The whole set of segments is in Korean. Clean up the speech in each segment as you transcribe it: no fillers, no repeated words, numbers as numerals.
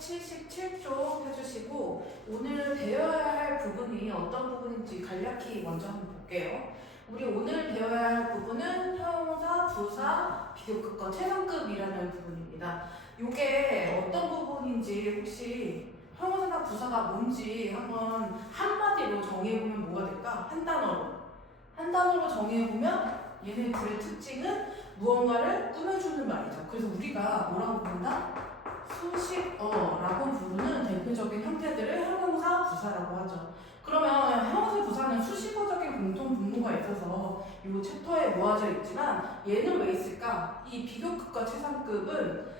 77쪽 해주시고 오늘 배워야 할 부분이 어떤 부분인지 간략히 먼저 한번 볼게요. 우리 오늘 배워야 할 부분은 형용사, 부사, 비교급과 최상급이라는 부분입니다. 이게 어떤 부분인지 혹시 형용사나 부사가 뭔지 한번 한마디로 정의해보면 뭐가 될까? 한 단어로 정의해보면 얘네 둘의 특징은 무언가를 꾸며주는 말이죠. 그래서 우리가 뭐라고 부른다? 수식어라고 부르는 대표적인 형태들을 형용사, 부사라고 하죠. 그러면 형용사, 부사는 수식어적인 공통 분모가 있어서 이 챕터에 모아져 있지만 얘는 왜 있을까? 이 비교급과 최상급은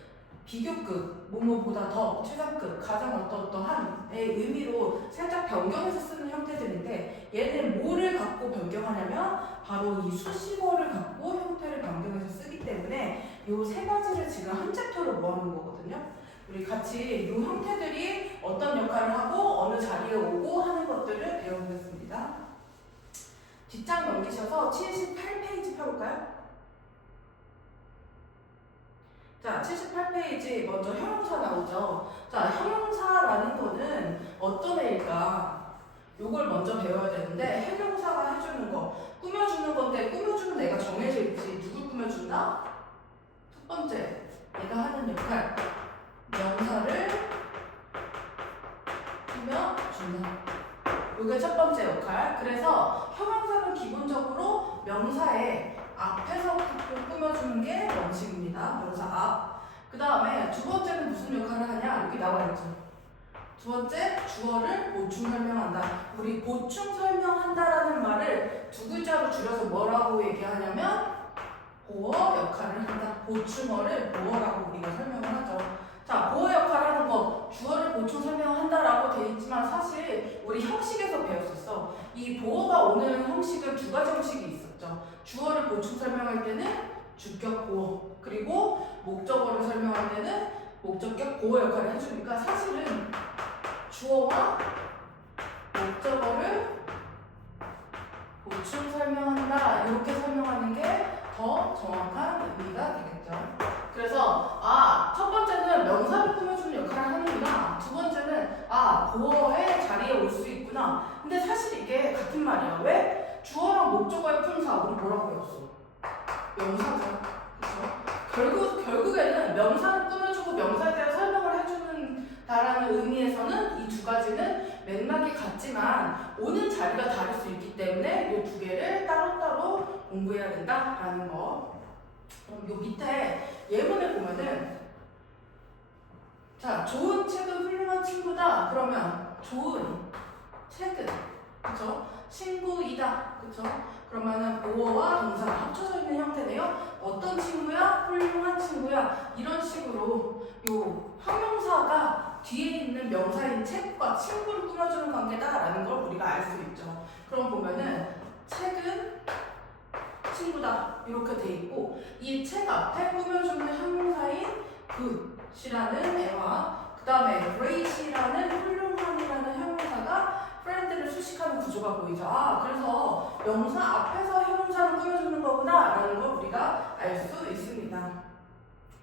비교급, 뭐뭐보다 더, 최상급, 가장 어떠어떠한의 의미로 살짝 변경해서 쓰는 형태들인데 얘는 뭐를 갖고 변경하냐면 바로 이 수식어를 갖고 형태를 변경해서 쓰기 때문에 이 세 가지를 지금 한 챕터로 모아놓은 거거든요. 우리 같이 이 형태들이 어떤 역할을 하고 어느 자리에 오고 하는 것들을 배워보겠습니다. 뒷장 넘기셔서 78페이지 펴볼까요? 자, 78페이지 먼저 형용사 나오죠. 자, 형용사라는 거는 어떤 애일까? 요걸 먼저 배워야 되는데 형용사가 해주는 거, 꾸며주는 건데 꾸며주는 애가 정해져 있지. 누굴 꾸며준다? 첫 번째, 얘가 하는 역할, 명사를 꾸며준다. 요게 첫 번째 역할. 그래서 형용사는 기본적으로 명사의 앞에서 꾸며주는 게 원칙입니다. 명사 앞. 그 다음에 두 번째는 무슨 역할을 하냐? 여기 나와 있죠. 두 번째, 주어를 보충 설명한다. 우리 보충 설명한다라는 말을 두 글자로 줄여서 뭐라고 얘기하냐면 보어 역할을 한다. 보충어를 보어라고 우리가 설명을 하죠. 자, 보어 역할을 하는 거, 주어를 보충 설명한다라고 돼 있지만 사실 우리 형식에서 배웠었어. 이 보어가 오는 형식은 두 가지 형식이 있었죠. 주어를 보충 설명할 때는 주격 보어, 그리고 목적어를 설명할 때는 목적격 보어 역할을 해주니까 사실은 주어와 목적어를 보충 설명한다 이렇게 설명하는 게 더 정확한 의미가 되겠죠. 그래서 첫 번째는 명사를 꾸며주는 역할을 하는구나. 두 번째는 보어의 자리에 올 수 있구나. 근데 사실 이게 같은 말이야. 왜? 주어랑 목적어의 품사 우리 뭐라고 배웠어? 명사죠. 그렇죠? 결국에는 명사를 꾸며주고 명사에 대한 설명을 해주는다라는 의미에서는 이 두 가지는 맥락이 같지만 오는 자리가 다를 수 있기 때문에 이 두 개를 따로따로 공부해야 된다라는 거. 그럼 요 밑에 예문에 보면은 자, 좋은 책은 훌륭한 친구다. 그러면 좋은 책은 그쵸? 친구이다. 그쵸? 그러면은 보어와 동사가 합쳐져 있는 형태네요. 어떤 친구야? 훌륭한 친구야. 이런 식으로 요 형용사가 뒤에 있는 명사인 책과 친구를 꾸며주는 관계다라는 걸 우리가 알 수 있죠. 그럼 보면은 책은 친구다 이렇게 돼 있고 이 책 앞에 꾸며주는 형용사인 good이라는 애와 그 다음에 great이라는 훌륭한이라는 형용사가 friend를 수식하는 구조가 보이죠. 그래서 명사 앞에서 형용사를 꾸며주는 거구나 라는 걸 우리가 알 수 있습니다.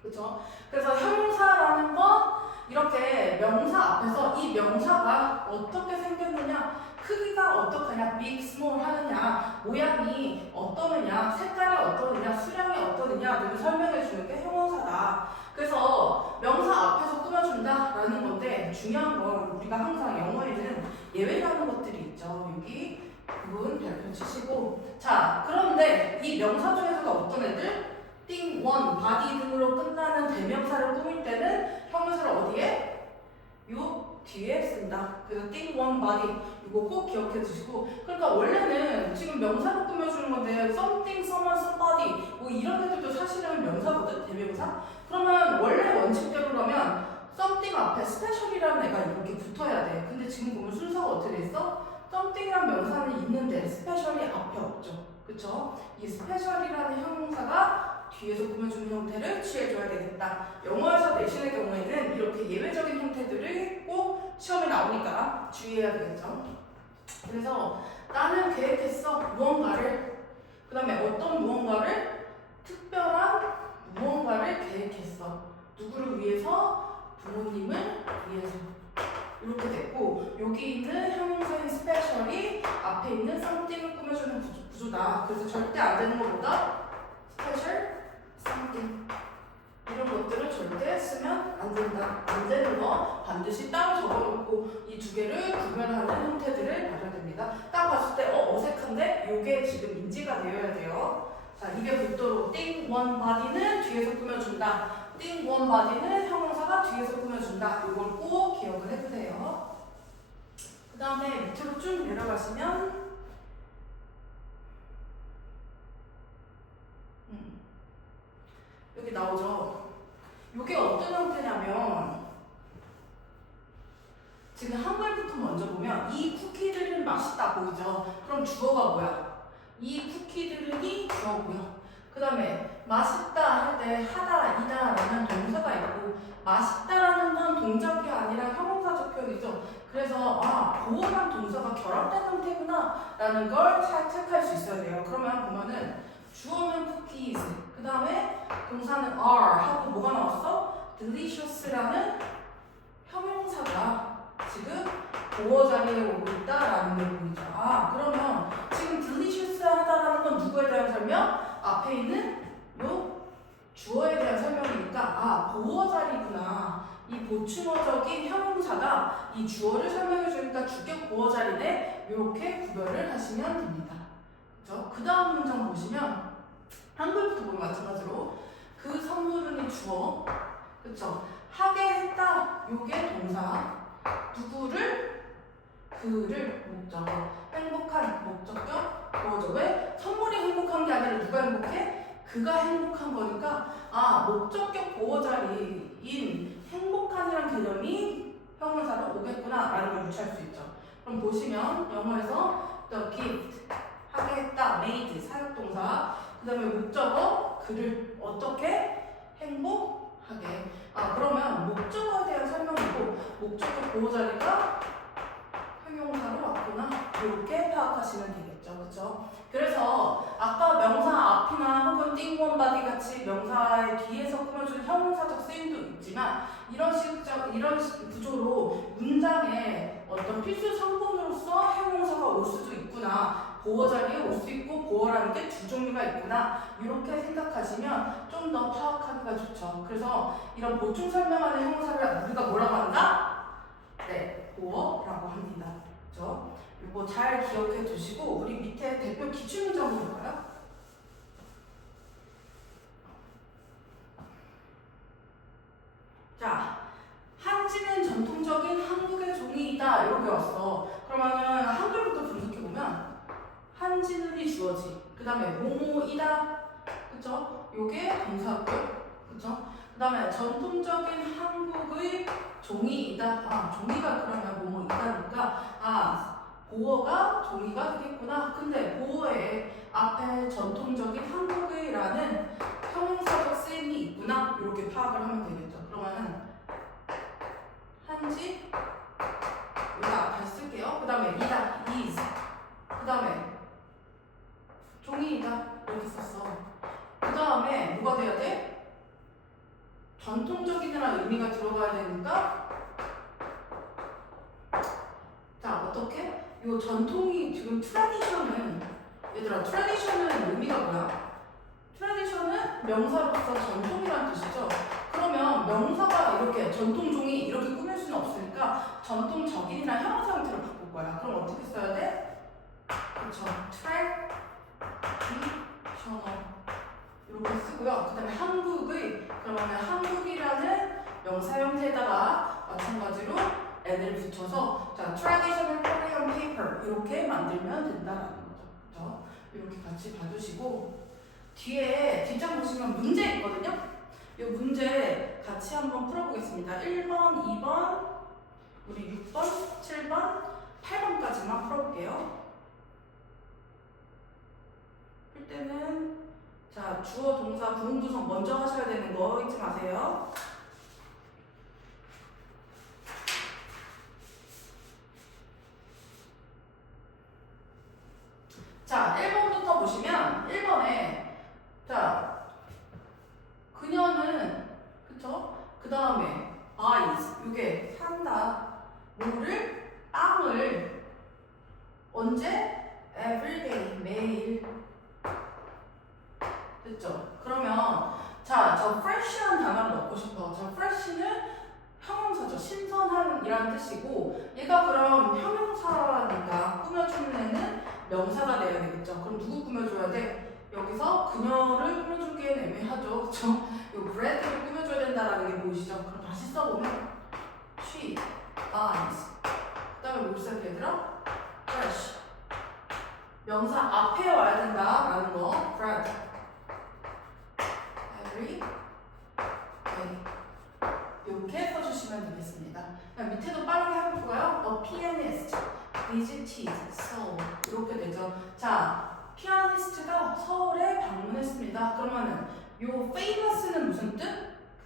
그렇죠? 그래서 형용사라는 건 이렇게 명사 앞에서 이 명사가 어떻게 생겼느냐, 크기가 어떻느냐, big, small 하느냐, 모양이 어떠느냐, 색깔이 어떠느냐, 수량이 어떠느냐 등을 설명해 주는 게 형용사다. 그래서 명사 앞에서 꾸며준다라는 건데 중요한 건 우리가 항상 영어에는 예외라는 것들이 있죠. 여기 부분 발표 치시고 자, 그런데 이 명사 중에서도 어떤 애들? thing, one, body 등으로 끝나는 대명사를 꾸밀 때는 형용사를 어디에? 요 뒤에 쓴다. 그래서 thing, one, body 이거 꼭 기억해 두시고 그러니까 원래는 지금 명사로 꾸며주는 건데 something, someone, somebody 뭐 이런 애들도 사실은 명사거든, 대명사. 그러면 원래 원칙대로라면 something 앞에 special이라는 애가 이렇게 붙어야 돼. 근데 지금 보면 순서가 어떻게 돼 있어? something이란 명사는 있는데 special이 앞에 없죠. 그쵸? 이 special이라는 형용사가 뒤에서 꾸며주는 형태를 취해줘야 되겠다. 영어에서 내신의 경우에는 이렇게 예외적인 형태들이 꼭 시험에 나오니까 주의해야 되겠죠. 그래서 나는 계획했어. 무언가를. 그 다음에 어떤 무언가를? 특별한 무언가를 계획했어. 누구를 위해서? 부모님을 위해서 이렇게 됐고 여기 있는 형용사인 special이 앞에 있는 something을 꾸며주는 구조다. 그래서 절대 안 되는 것보다 special, something 이런 것들을 절대 쓰면 안 된다. 안 되는 거 반드시 따로 적어놓고 이 두 개를 구별하는 형태들을 봐야 됩니다. 딱 봤을 때 어색한데 이게 지금 인지가 되어야 돼요. 자, 입에 붙도록 think one body는 뒤에서 꾸며준다. think one body는 형용사가 뒤에서 꾸며준다. 이걸 꼭 기억을 해두세요. 그 다음에 밑으로 쭉 내려가시면 여기 나오죠. 이게 어떤 형태냐면 지금 한글부터 먼저 보면 이 쿠키들은 맛있다 보이죠? 그럼 주어가 뭐야? 이 쿠키들은이 주어고요. 그 다음에 맛있다 할 때 하다, 이다 라는 동사가 있고 맛있다라는 건 동작이 아니라 형용사적 표현이죠. 그래서 보어랑 동사가 결합된 형태구나 라는 걸 체크할 수 있어야 돼요. 그러면 보면은 주어는 cookies, 그 다음에 동사는 are 하고 뭐가 나왔어? delicious라는 형용사가 지금 보어 자리에 오고 있다라는 게 보이죠. 그러면 지금 delicious 하다라는 건 누구에 대한 설명? 앞에 있는 요 주어에 대한 설명이니까 보어 자리구나. 이 보충어적인 형용사가 이 주어를 설명해 주니까 주격 보어 자리네. 이렇게 구별을 하시면 됩니다. 그죠? 그 다음 문장 보시면 한글부터 보면 마찬가지로 그 선물은 이 주어, 그쵸? 하게 했다, 요게 동사, 누구를, 그를 목적어, 행복한 목적격, 보어죠. 왜? 선물이 행복한 게 아니라 누가 행복해? 그가 행복한 거니까 목적격 보어 자리인 행복한이란 개념이 형용사로 오겠구나 라는 걸 유추할 수 있죠. 그럼 보시면 영어에서 the gift, 하게 했다, made, 사역동사, 그 다음에 목적어, 그를 어떻게 행복하게. 그러면 목적어에 대한 설명이고 목적어 보호 자리가 형용사로 왔구나. 이렇게 파악하시면 되겠죠. 그쵸? 그래서 아까 명사 앞이나 혹은 think one body 같이 명사의 뒤에서 꾸며준 형용사적 쓰임도 있지만 이런 구조로 문장에 어떤 필수 성분으로서 형용사가 올 수도 있구나. 보어 자리에 올 수 있고 보어라는 게 두 종류가 있구나. 이렇게 생각하시면 좀 더 파악하기가 좋죠. 그래서 이런 보충 설명하는 형용사를 우리가 뭐라고 한다? 네, 보어라고 합니다. 그렇죠? 이거 잘 기억해 두시고 우리 밑에 대표 기출문장 볼까요? 자, 한지는 전통적인 한국의 종이이다. 이렇게 왔어. 그러면은 한글부터 분석해보면 한지는이 주어지. 그 다음에 뭐뭐이다. 그쵸? 요게 동사고요. 그쵸? 그 다음에 전통적인 한국의 종이이다. 종이가 그러면 뭐뭐이다니까 보어가 종이가 되겠구나. 근데 보어에 앞에 전통적인 한국의라는 형용사적 쓰임이 있구나. 이렇게 파악을 하면 되겠죠. 그러면은 한지 여기 앞에 쓸게요. 그 다음에 이다, is. 그 다음에 종이이다 이렇게 썼어. 그 다음에 뭐가 돼야 돼? 전통적인이라는 의미가 들어가야 되니까 자 어떻게? 이 전통이 지금 트라디션은 얘들아 트라디션은 의미가 뭐야? 트라디션은 명사로서 전통이라는 뜻이죠. 그러면 명사가 이렇게 전통종이 이렇게 꾸밀 수는 없으니까 전통적인이나 형용사 형태로 바꿀 거야. 그럼 어떻게 써야 돼? 그렇죠. 트라디셔널 이렇게 쓰고요. 그 다음에 한국의 그러면 한국이라는 명사 형태에다가 마찬가지로 n을 붙여서 자 traditional Korean paper 이렇게 만들면 된다라는 거죠. 그렇죠? 이렇게 같이 봐주시고 뒤에 뒷장 보시면 문제 있거든요. 이 문제 같이 한번 풀어보겠습니다. 1번, 2번, 우리 6번, 7번, 8번까지만 풀어볼게요. 풀 때는 자 주어, 동사, 부응구성 먼저 하셔야 되는 거 잊지 마세요. 자 1번부터 보시면 1번에 자 그녀는 그쵸? 그 다음에 eyes buys 이게 산다. 뭐를? 빵을 언제? every day 매일. 됐죠? 그러면 자, 저 fresh한 단어를 넣고 싶어. 저 fresh는 형용사죠. 신선한이라는 뜻이고 얘가 그럼 형용사니까 꾸며주는 애는 명사가 돼야 되겠죠. 그럼 누구 꾸며줘야 돼? 여기서 그녀를 꾸며주기엔 애매하죠. 그쵸? 요 브래드를 꾸며줘야 된다라는 게 보이시죠? 그럼 다시 써보면 she buys 그 다음에 뭘 써야 되더라? fresh 명사 앞에 와야 된다라는 거 bread every day 이렇게 써주시면 되겠습니다. 그럼 밑에도 빠르게 해볼까요? A pianist visited Seoul 이렇게 되죠. 자, 피아니스트가 서울에 방문했습니다. 그러면은 요 famous는 무슨 뜻?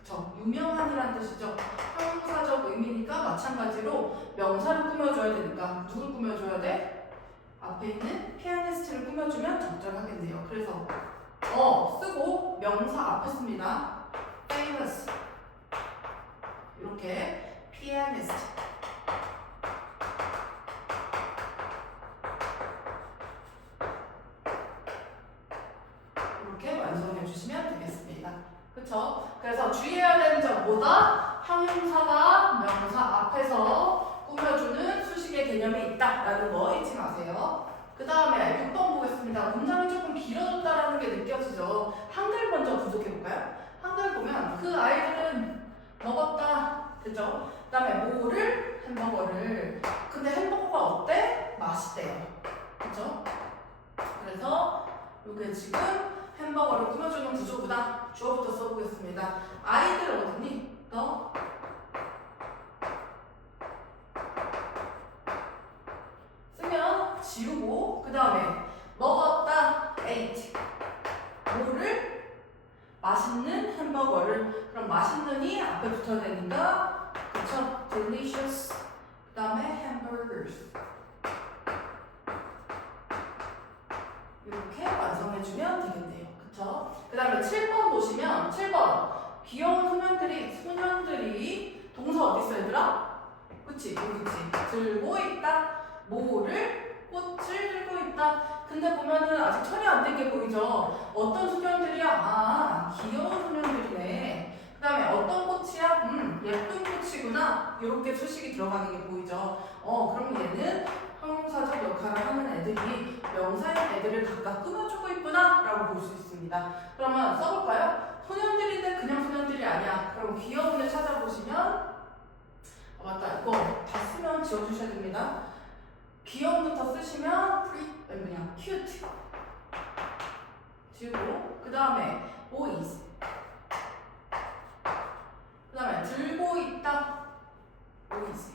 그쵸? 유명한이란 뜻이죠. 형용사적 의미니까 마찬가지로 명사를 꾸며줘야 되니까 누굴 꾸며줘야 돼? 앞에 있는 피아니스트를 꾸며주면 적절하겠네요. 그래서 쓰고 명사 앞에 씁니다. famous 이렇게 pianist 이렇게 완성해 주시면 되겠습니다. 그쵸? 그래서 주의해야 되는 점 뭐다? 형용사가 명사 앞에서 꾸며주는 수식의 개념이 있다라는 거 잊지 마세요. 그 다음에 6번 보겠습니다. 문장이 조금 길어졌다라는 게 느껴지죠? 한글 먼저 분석해볼까요? 한글 보면 그 아이들은 먹었다. 그죠? 그 다음에 뭐를? 햄버거를. 근데 햄버거가 어때? 맛있대요. 그죠? 그래서 이게 지금 햄버거를 꾸며주는 구조구나. 주어부터 써보겠습니다. 아이들 어딨니? 너? 쓰면 지우고 그 다음에 먹었다. ate. 뭐를? 맛있는 햄버거를. 그럼 맛있는이 앞에 붙어야 되니까 그쵸? delicious 그 다음에 hamburgers 이렇게 완성해주면 되겠네요. 그쵸? 그 다음에 7번 보시면 7번 귀여운 소년들이 동사 어디 있어 얘들아? 그치? 여기 있지? 들고 있다. 뭐를? 꽃을 들고 있다. 근데 보면은 아직 처리 안 된 게 보이죠? 어떤 소년들이야? 아, 귀여운 소년들이네. 그 다음에 어떤 꽃이야? 예쁜 꽃이구나. 이렇게 수식이 들어가는 게 보이죠? 그럼 얘는 형용사적 역할을 하는 애들이 명사인 애들을 각각 꾸며주고 있구나 라고 볼 수 있습니다. 그러면 써볼까요? 소년들인데 그냥 소년들이 아니야. 그럼 귀여운을 찾아보시면 맞다. 이거 다 쓰면 지워주셔야 됩니다. 귀여움부터 쓰시면 cute 지우고 그 다음에 boys 그 다음에 들고 있다 boys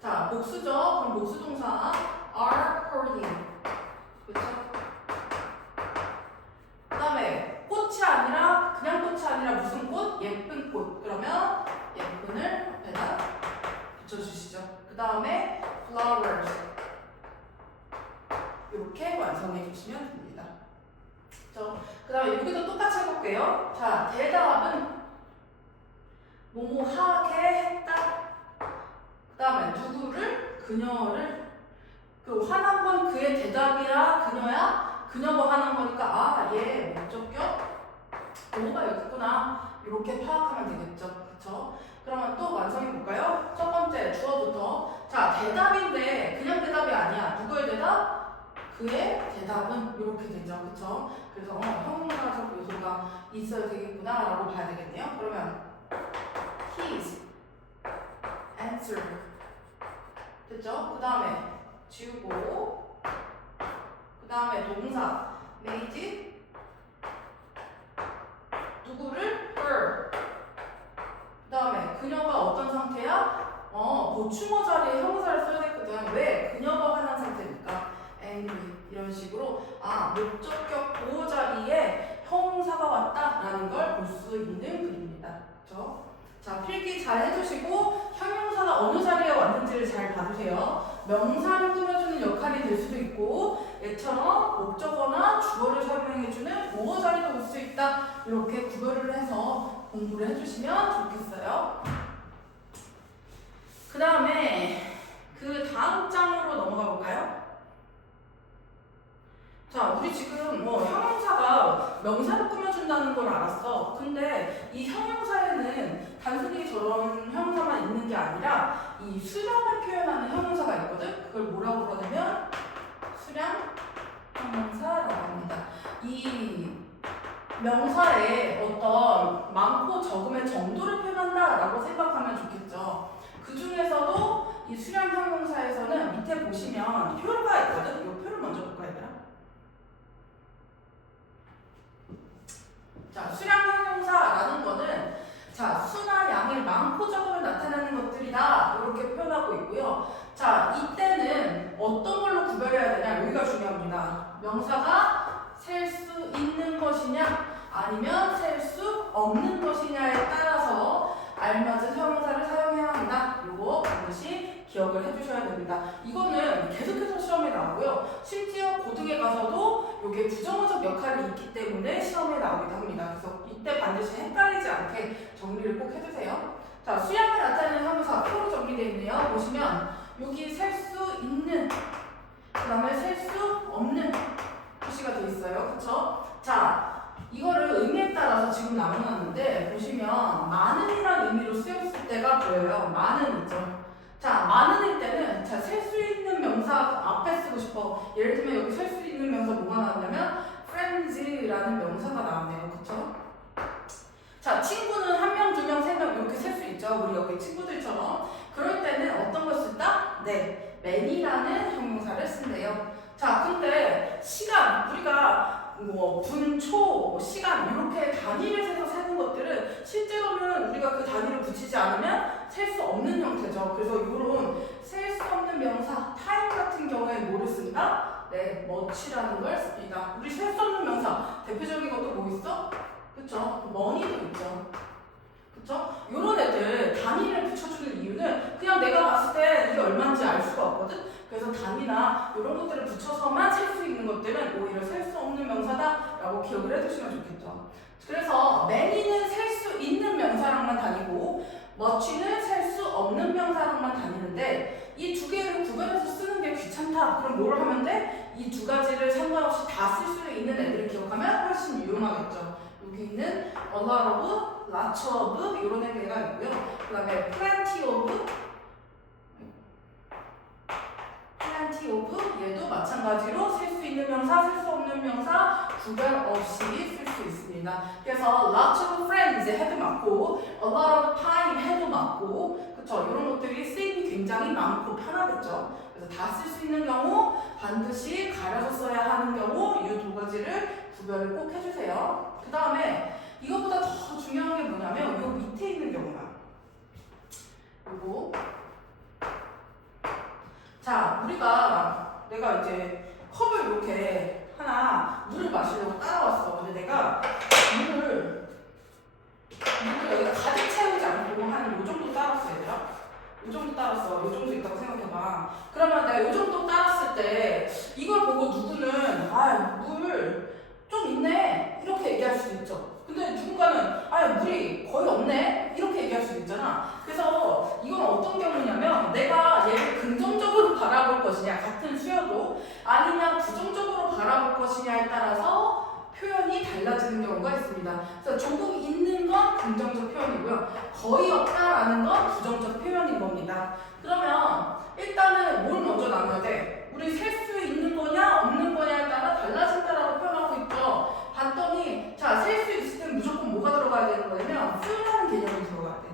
자 복수죠. 그럼 복수 동사 are holding 그쵸? 그 다음에 꽃이 아니라 그냥 꽃이 아니라 무슨 꽃? 예쁜 꽃 그러면 예쁜을 앞에다 붙여주시죠. 그 다음에 flowers 이렇게 완성해 주시면 됩니다. 그 다음에 여기도 똑같이 해볼게요. 자, 대답은 뭐뭐 하게 했다. 그 다음에 누구를? 그녀를. 그 화난 건 그의 대답이야? 그녀야? 그녀가 화난 거니까 얘 목적격 뭐가 여기 있구나. 이렇게 파악하면 되겠죠. 그쵸? 그러면 또 완성해 볼까요? 첫 번째 주어부터. 자, 대답인데 그냥 대답이 아니야. 누구의 대답? 그의 대답은 이렇게 되죠. 그쵸? 그래서 형용사적 요소가 있어야 되겠구나 라고 봐야 되겠네요. 그러면 his answer 됐죠? 그 다음에 지우고 그 다음에 동사 made 누구를? her 그 다음에 그녀가 어떤 상태야? 보충어 자리에 형용사를 써야 되거든. 왜? 그녀가 화난 상태니까 angry 이런 식으로 목적격 보호 자리에 형용사가 왔다라는 걸 볼 수 있는 그림입니다. 그렇죠? 자, 필기 잘 해주시고 형용사가 어느 자리에 왔는지를 잘 봐주세요. 명사를 꾸며주는 역할이 될 수도 있고 얘처럼 목적어나 주어를 설명해주는 보호 자리도 올 수 있다. 이렇게 구별을 해서 공부를 해주시면 좋겠어요. 그 다음에 그 다음 장으로 넘어가 볼까요? 자, 우리 지금 형용사가 명사를 꾸며준다는 걸 알았어. 근데 이 형용사에는 단순히 저런 형용사만 있는 게 아니라 이 수량을 표현하는 형용사가 있거든? 그걸 뭐라고 그러냐면 수량 형용사라고 합니다. 이 명사의 어떤 많고 적음의 정도를 표현한다라고 생각하면 좋겠죠. 그 중에서도 이 수량 형용사에서는 밑에 보시면 표가 있거든? 이 표를 먼저 볼까, 얘들아? 자, 수량 형용사라는 거는 자, 수나 양의 많고 적음을 나타내는 것들이다. 이렇게 표현하고 있고요. 자, 이때는 어떤 걸로 구별해야 되냐? 여기가 중요합니다. 명사가 셀 수 있는 것이냐? 아니면 셀 수 없는 것이냐에 따라서 알맞은 형용사를 사용해야 한다. 이거 반드시 기억을 해주셔야 됩니다. 이거는 계속해서 시험에 나오고요. 심지어 고등에 가서도 이게 부정어적 역할이 있기 때문에 시험에 나오기도 합니다. 그래서 이때 반드시 헷갈리지 않게 정리를 꼭 해주세요. 자, 수량을 나타내는 형용사 표로 정리되어 있네요. 보시면 여기 셀 수 있는, 그 다음에 셀 수 없는 표시가 되어 있어요. 그쵸? 자, 이거를 의미에 따라서 지금 나눠놨는데 보시면 많은이라는 의미로 쓰였을 때가 보여요. 많은 있죠. 자, 많은일 때는 자, 셀 수 있는 명사 앞에 쓰고 싶어. 예를 들면 여기 셀 수 있는 명사 뭐가 나왔냐면 friends라는 명사가 나왔네요. 그쵸? 자, 친구는 한 명, 두 명, 세 명 이렇게 셀 수 있죠. 우리 여기 친구들처럼. 그럴 때는 어떤 걸 쓴다? 네, many라는 형용사를 쓴대요. 자, 근데 시간, 우리가 분, 초, 시간 이렇게 단위를 세서 세는 것들은 실제로는 우리가 그 단위를 붙이지 않으면 셀 수 없는 형태죠. 그래서 이런 셀 수 없는 명사, 타임 같은 경우에 뭐를 쓴다? 네, much라는 걸 씁니다. 우리 셀 수 없는 명사, 대표적인 것도 뭐 있어? 그쵸? money도 있죠. 그쵸? 요런 애들 단위를 붙여주는 이유는 그냥 내가 봤을 때 이게 얼마인지 알 수가 없거든? 그래서 단위나 이런 것들을 붙여서만 셀 수 있는 것들은 오히려 셀 수 없는 명사다라고 기억을 해두시면 좋겠죠. 그래서 many는 셀 수 있는 명사랑만 다니고 much는 셀 수 없는 명사랑만 다니는데 이 두 개를 구별해서 쓰는 게 귀찮다. 그럼 뭘 하면 돼? 이 두 가지를 상관없이 다 쓸 수 있는 애들을 기억하면 훨씬 유용하겠죠. 여기 있는 a lot of, lots of 이런 애가 있고요. 그 다음에 plenty of 얘도 마찬가지로 쓸 수 있는 명사, 쓸 수 없는 명사 구별 없이 쓸 수 있습니다. 그래서 lots of friends 해도 맞고 a lot of time 해도 맞고 그쵸? 이런 것들이 쓰임이 굉장히 많고 편하겠죠. 그래서 다 쓸 수 있는 경우 반드시 가려서 써야 하는 경우 이 두 가지를 구별을 꼭 해주세요. 그 다음에 이것보다 더 중요한 게 뭐냐면 이 밑에 있는 경우가 요거 자, 내가 이제 컵을 이렇게 하나 물을 마시려고 따라왔어. 근데 내가 물을 여기다 가득 채우지 않고 한 요 정도 따랐어, 얘들아. 요 정도 따랐어. 요 정도 있다고 생각해봐. 그러면 내가 요 정도 따랐을 때 이걸 보고 누구는 물 좀 있네 이렇게 얘기할 수도 있죠. 근데 누군가는 물이 거의 없네 이렇게 얘기할 수도 있잖아. 그래서 이건 어떤 경우냐면 내가 얘를 긍정적으로 바라볼 것이냐 같은 수여도 아니면 부정적으로 바라볼 것이냐에 따라서 표현이 달라지는 경우가 있습니다. 그래서 조금 있는 건 긍정적 표현이고요. 거의 없다라는 건 부정적 표현인 겁니다. 그러면 일단은 뭘 먼저 나눠야 돼? 우리 셀 수 있는 거냐 없는 거냐에 따라 달라진다라고 표현하고 있죠. 봤더니 자, 셀 수 있을 때는 무조건 뭐가 들어가야 되는 거냐면 full라는 개념이 들어가야 돼.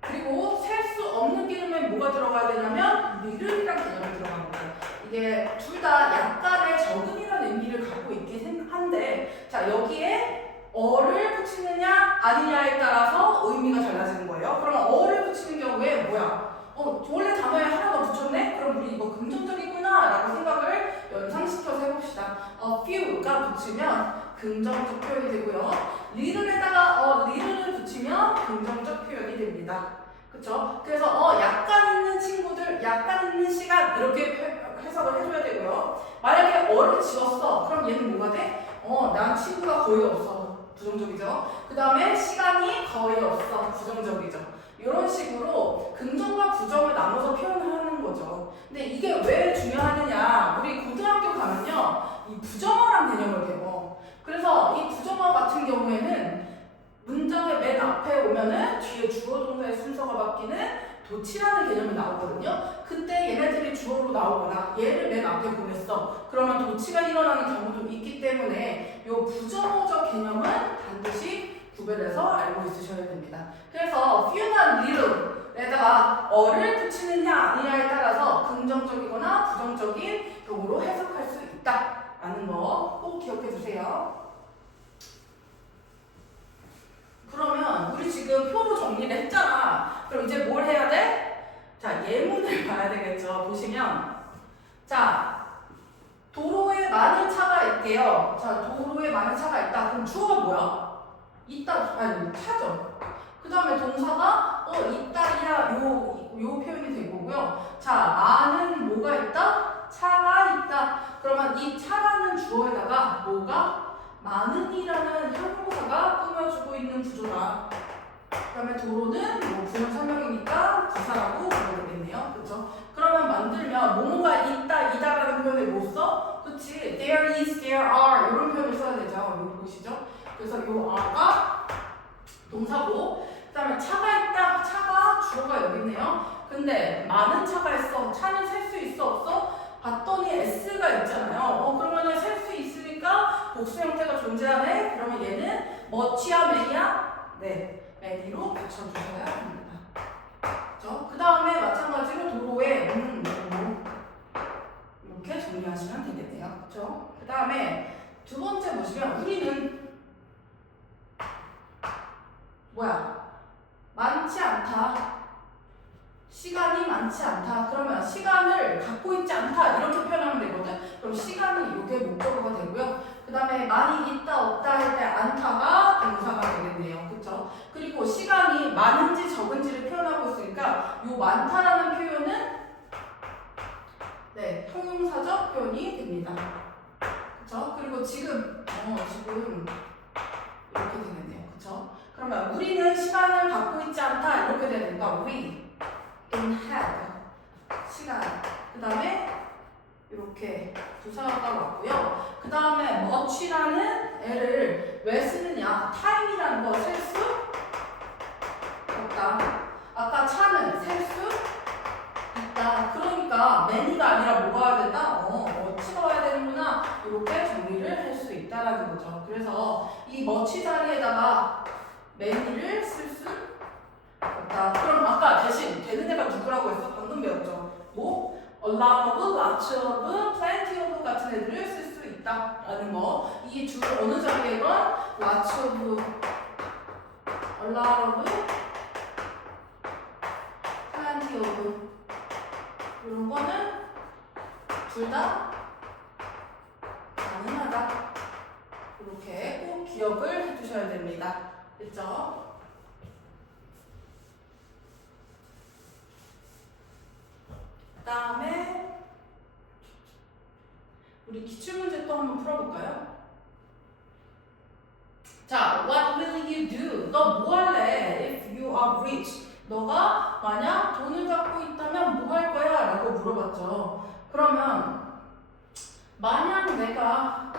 그리고 셀 수 없는 개념에 뭐가 들어가야 되냐면 little이라는 개념이 들어가는 거예요. 이게 둘 다 약간의 적음이라는 의미를 갖고 있긴 한데 자, 여기에 어를 붙이느냐 아니냐에 따라서 의미가 달라지는 거예요. 그럼 어를 붙이는 경우에 뭐야? 원래 단어에 하나 더 붙였네? 그럼 우리 이거 긍정적이구나 라고 생각을 연상시켜서 해봅시다. a few가 붙이면 긍정적 표현이 되고요. little에다가 little을 붙이면 긍정적 표현이 됩니다. 그쵸? 그래서 약간 있는 친구들, 약간 있는 시간 이렇게 해석을 해줘야 되고요. 만약에 어를 지웠어. 그럼 얘는 뭐가 돼? 난 친구가 거의 없어. 부정적이죠. 그 다음에 시간이 거의 없어. 부정적이죠. 이런 식으로 긍정과 부정을 나눠서 표현하는 거죠. 근데 이게 왜 중요하느냐? 우리 고등학교 가면요, 이 부정어란 개념을 배워. 그래서 이 부정어 같은 경우에는 문장의 맨 앞에 오면은 뒤에 주어 동사의 순서가 바뀌는 도치라는 개념이 나오거든요. 그때 얘네들이 주어로 나오거나 얘를 맨 앞에 보냈어. 그러면 도치가 일어나는 경우도 있기 때문에 이 부정어적 개념은 반드시 구별해서 알고 있으셔야 됩니다. 그래서 few나 little에다가 어를 붙이느냐 아니냐에 따라서 긍정적이거나 부정적인 경우로 해석할 수 있다라는 거 꼭 기억해 주세요. 그러면 우리 지금 표로 정리를 했잖아. 그럼 이제 뭘 해야 돼? 자, 예문을 봐야 되겠죠. 보시면 자, 도로에 많은 차가 있대요. 자, 도로에 많은 차가 있다. 그럼 주어가 뭐야? 있다, 아니 차죠. 그 다음에 동사가 있다야 요 표현이 될 거고요. 자, 많은 뭐가 있다? 차가 있다. 그러면 이 차라는 주어에다가 뭐가? 많은이라는 형용사가 꾸며주고 있는 구조다. 그 다음에 도로는 뭐 부연 설명이니까 부사라고 불러야 되겠네요. 그쵸? 그러면 만들면 뭐뭐가 있다, 이다라는 표현을 못 써? 그치? There is, there are 이런 표현을 써야 되죠. 여기 보시죠? 그래서 요 are가 동사고, 그 다음에 차가 있다, 차가 주어가 여기 있네요. 근데 많은 차가 있어. 차는 셀 수 있어, 없어? 봤더니 s가 있잖아요. 그러면은 셀 수 있으니까 복수 형태가 존재하네. 그러면 얘는 much야, many야? 네, many로 붙여주셔야 합니다. 그렇죠? 그 다음에 마찬가지로 도로에 이렇게 정리하시면 되겠네요. 그렇죠? 그 다음에 두 번째 보시면 우리는 뭐야? 많지 않다. 시간이 많지 않다. 그러면 시간을 갖고 있지 않다. 이렇게 표현하면 되거든. 그럼 시간이 이게 목적어가 되고요. 그 다음에 많이 있다, 없다 할 때 않다가 동사가 되겠네요. 그쵸? 그리고 시간이 많은지 적은지를 표현하고 있으니까 요 많다라는 표현은 네, 형용사적 표현이 됩니다. 그쵸? 그리고 지금 이렇게 되겠네요. 그쵸? 그러면 우리는 시간을 갖고 있지 않다. 이렇게 되니까 we don't have 시간. 그 다음에 이렇게 부사가 왔고요. 그 다음에 much라는 애를 왜 쓰느냐? time이라는 거 셀 수 없다. 아까 차는 셀 수 있다. 그러니까 many가 아니라 뭐가 와야 된다? much가 와야 되는구나. 이렇게 정리를 할 수 있다라는 거죠. 그래서 이 much 자리에다가 many를 쓸 수 없다. 그럼 아까 대신 되는 애가 누구라고 했어? 방금 배웠죠. 뭐? a lot of, lots of, plenty of 같은 애들을 쓸 수 있다라는 거. 이 줄 어느 자리에건 lots of, a lot of, plenty of 이런 거는 둘 다 가능하다. 이렇게 꼭 기억을 해주셔야 됩니다. 됐죠? 그 다음에 우리 기출문제 또 한번 풀어볼까요? 자, what will you do? 너 뭐 할래? If you are rich. 너가 만약 돈을 갖고 있다면 뭐 할 거야? 라고 물어봤죠. 그러면 만약 내가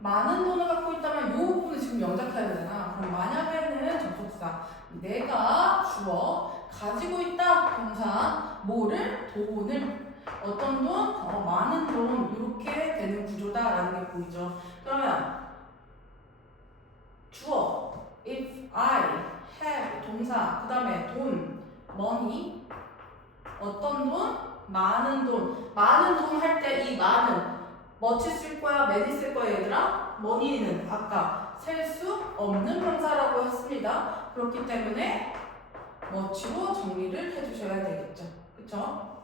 많은 돈을 갖고 있다면 이 부분을 지금 영작해야 되잖아. 그럼 만약에는 접속사 내가 주어 가지고 있다 동사 뭐를 돈을 어떤 돈? 많은 돈 이렇게 되는 구조다라는 게 보이죠. 그러면 주어 if I have 동사 그 다음에 돈 money 어떤 돈? 많은 돈 할 때 이 많은 much 쓸 거야? many 쓸 거야 얘들아? money는 아까 셀 수 없는 명사라고 했습니다. 그렇기 때문에 much로 정리를 해주셔야 되겠죠. 그쵸?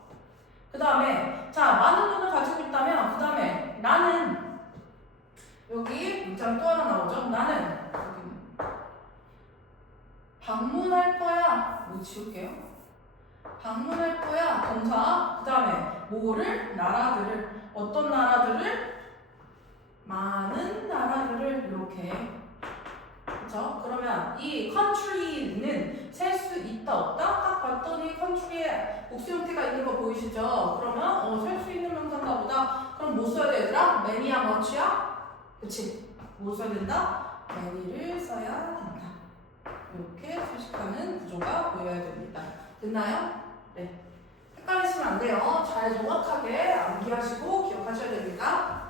그 다음에 자 많은 돈을 가지고 있다면 그 다음에 나는 여기 문장 또 하나 나오죠. 나는 방문할 거야. 뭐 지울게요. 방문할 거야. 동사 그 다음에 뭐를? 나라들을 어떤 나라들을? 많은 나라들을 이렇게 그쵸? 그러면 이 country는 셀 수 있다 없다? 딱 봤더니 컨트리에 복수 형태가 있는 거 보이시죠? 그러면 셀 수 있는 명사인가 보다. 그럼 뭐 써야 돼 얘들아? many야 much야? 그치? 뭐 써야 된다? many를 써야 된다. 이렇게 수식하는 구조가 보여야 됩니다. 됐나요? 네. 헷갈리시면 안 돼요. 잘 정확하게 암기하시고 기억하셔야 됩니다.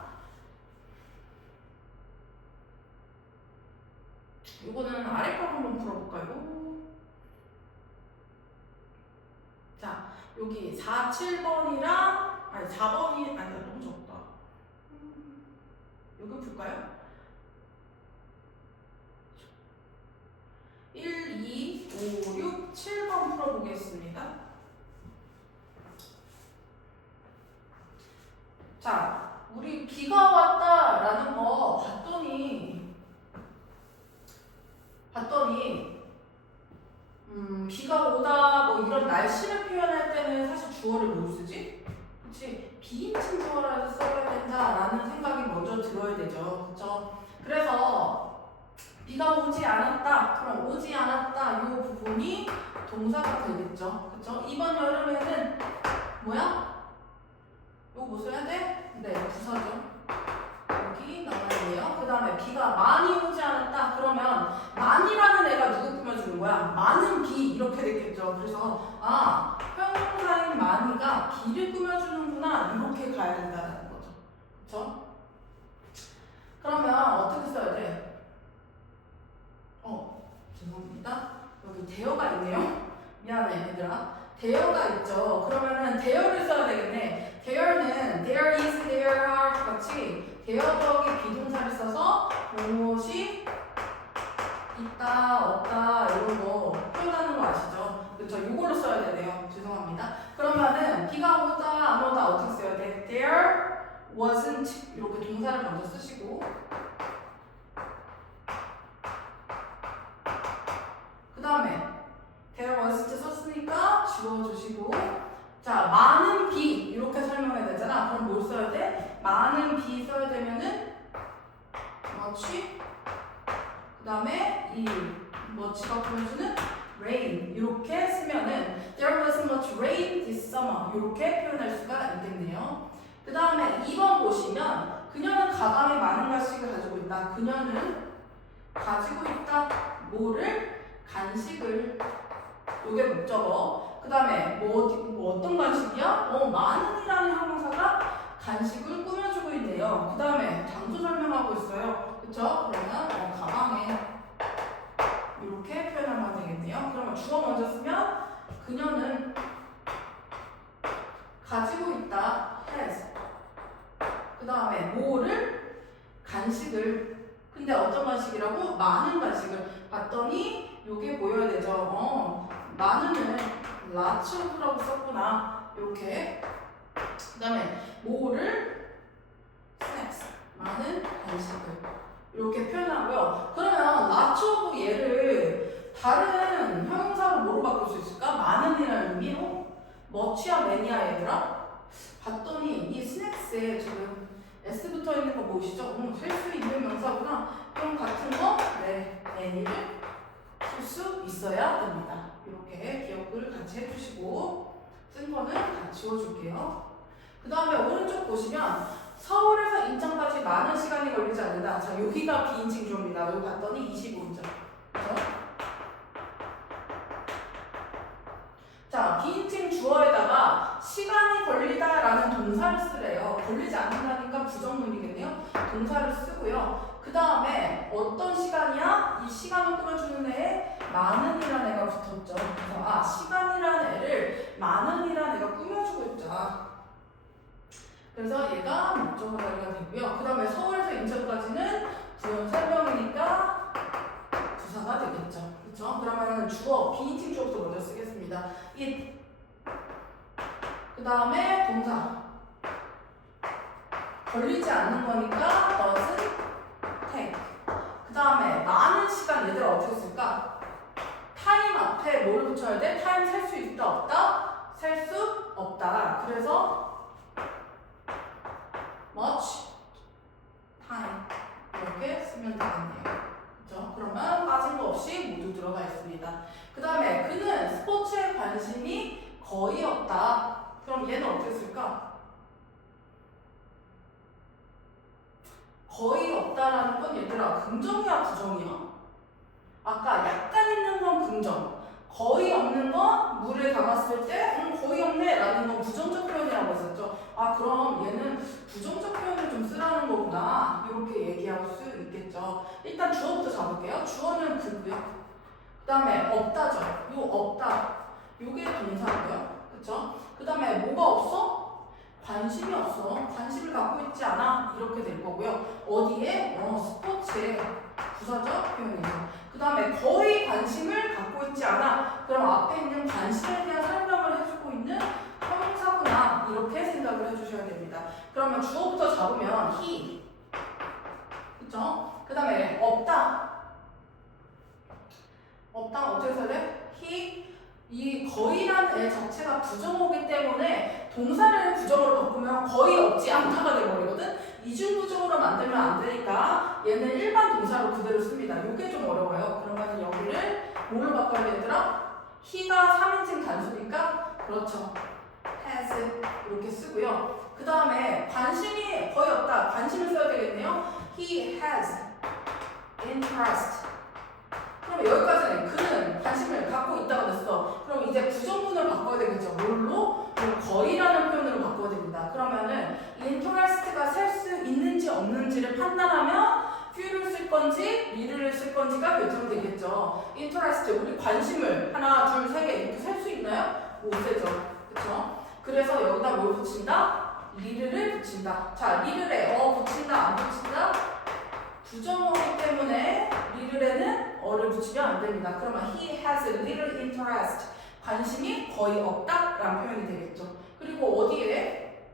이거는 아래 거 한번 풀어볼까요? 자, 여기 4, 7번이랑 아니 4번이 아니야 너무 적다. 여기 풀까요? 1, 2, 5, 6, 7번 풀어보겠습니다. 자, 우리 비가 왔다라는 거 봤더니 비가 오다 뭐 이런 날씨를 표현할 때는 사실 주어를 못 쓰지? 그치? 비인칭 주어라도 써야 된다라는 생각이 먼저 들어야 되죠. 그쵸? 그래서 비가 오지 않았다. 그럼 오지 않았다. 이 부분이 동사가 되겠죠. 그쵸? 이번 여름에는 뭐야? 이거 뭐 써야 돼? 네, 부사죠. 여기 나와있네요. 그 다음에 비가 많이 오지 않았다. 그러면 많이라는 애가 누구 꾸며주는 거야? 많은 비 이렇게 되겠죠. 그래서 형용사인 많이가 비를 꾸며주는구나 이렇게 가야 된다는 거죠. 그쵸? 그러면 어떻게 써야 돼? 죄송합니다. 여기 대어가 있네요. 미안해 얘들아. 대어가 있죠. 그러면은 대어를 써야 되겠네. 대어는 there is, there are 같이 대어 더하기 비동사를 써서 무엇이 있다, 없다 이런 거 표현하는 거 아시죠? 그렇죠? 이걸로 써야 되네요. 죄송합니다. 그러면은 비가 오다, 안 오다 어떻게 써야 돼? There wasn't 이렇게 동사를 먼저 쓰시고 그 다음에 there wasn't 썼으니까 지워주시고 자, 많은 비 이렇게 설명해야 되잖아. 그럼 뭘 써야 돼? 많은 비 써야 되면은 much 그 다음에 이 much가 보여주는 rain 이렇게 쓰면은 there wasn't much rain this summer 이렇게 표현할 수가 있겠네요. 그 다음에 2번 보시면 그녀는 가방에 많은 간식을 가지고 있다. 그녀는 가지고 있다. 뭐를? 간식을. 요게 목적어. 그 다음에 뭐 어떤 간식이야? 많은이라는 형용사가 간식을 꾸며주고 있네요. 그 다음에 장소 설명하고 있어요. 그쵸? 그러면 가방에 이렇게 표현하면 되겠네요. 그러면 주어 먼저 쓰면 그녀는 가지고 있다. has. 그 다음에 뭐를? 간식을. 근데 어떤 간식이라고? 많은 간식을. 봤더니 요게 보여야 되죠. 많은을 라츠오프라고 썼구나. 이렇게. 그 다음에 뭐를? 스낵스. 많은 간식을. 이렇게 표현하고요. 그러면 라츠오프 얘를 다른 형용사로 뭐로 바꿀 수 있을까? 많은이라는 의미로? 머치야 매니아 얘들아? 봤더니 이 스낵스에 지금 S 붙어 있는 거 보이시죠? 셀 수 있는 명사구나. 그럼 같은 거, 네, 매니를 쓸 수 있어야 됩니다. 이렇게 기억을 같이 해주시고 쓴 거는 다 지워줄게요. 그 다음에 오른쪽 보시면 서울에서 인천까지 많은 시간이 걸리지 않는다. 자, 여기가 비인칭 주어입니다. 여기 봤더니 25죠. 그죠? 자, 비인칭 주어에다가 시간이 걸리다라는 동사를 쓰래요. 걸리지 않는다니까 부정문이겠네요. 동사를 쓰고요. 그 다음에 어떤 시간이야? 이 시간을 꾸며주는 애에 많은이라는 애가 붙었죠. 그래서 시간이라는 애를 많은이라는 애가 꾸며주고 있다. 그래서 얘가 목적어 자리가 되고요. 그 다음에 서울에서 인천까지는 부연 설명이니까 부사가 되겠죠. 그렇죠? 그러면 주어, 비인칭 주어부터 먼저 쓰겠습니다. 그 다음에 동사. 걸리지 않는 거니까 doesn't take. 그 다음에 많은 시간 얘들아 어떻게 쓸까? 타임 앞에 뭘 붙여야 돼? 타임 셀 수 있다 없다? 셀 수 없다. 그래서 much time 이렇게 쓰면 되겠네요. 그렇죠? 그러면 빠진 거 없이 모두 들어가 있습니다. 그 다음에 그는 스포츠에 관심이 거의 없다. 그럼 얘는 어떻게 쓸까? 거의 없다라는 건 얘들아 긍정이야 부정이야? 아까 약간 있는 건 긍정, 거의 없는 건 물에 담았을 때 거의 없네 라는 건 부정적 표현이라고 했었죠. 아 그럼 얘는 부정적 표현을 좀 쓰라는 거구나 이렇게 얘기할 수 있겠죠. 일단 주어부터 잡을게요. 주어는 그고요. 그 다음에 없다죠. 요 없다 요게 동사고요. 그쵸? 그 다음에 뭐가 없어? 관심이 없어. 관심을 갖고 있지 않아. 이렇게 될 거고요. 어디에? 스포츠에. 부사적 표현이죠. 그 다음에 거의 관심을 갖고 있지 않아. 그럼 앞에 있는 관심에 대한 설명을 해주고 있는 형용사구나. 이렇게 생각을 해주셔야 됩니다. 그러면 주어부터 잡으면 he. 그쵸? 그 다음에 없다. 없다 어떻게 써야 돼? he. 이 거의라는 애 자체가 부정어기 때문에 동사를 부정어로 바꾸면 거의 없지 않다가 돼버리거든? 이중부정으로 만들면 안 되니까 얘는 일반 동사로 그대로 씁니다. 이게 좀 어려워요. 그러면 여기를 뭘로 바꿔야 되더라? he가 3인칭 단수니까 그렇죠. has 이렇게 쓰고요. 그 다음에 관심이 거의 없다. 관심을 써야 되겠네요. he has interest. 그럼 여기까지는 그는 관심을 갖고 있다가 됐어. 그럼 이제 부정문을 바꿔야 되겠죠. 뭘로? 거의라는 표현으로 바꿔야 됩니다. 그러면은 interest가 셀 수 있는지 없는지를 판단하면 few를 쓸 건지 little를 쓸 건지가 결정되겠죠. interest 우리 관심을 하나, 둘, 세 개 이렇게 셀 수 있나요? 못 세죠. 그렇죠? 그래서 여기다 뭘 붙인다? little를 붙인다. 자, little에 붙인다 안 붙인다? 부정어기 때문에 little에는 어를 붙이면 안 됩니다. 그러면 he has little interest. 관심이 거의 없다 라는 표현이 되겠죠. 그리고 어디에?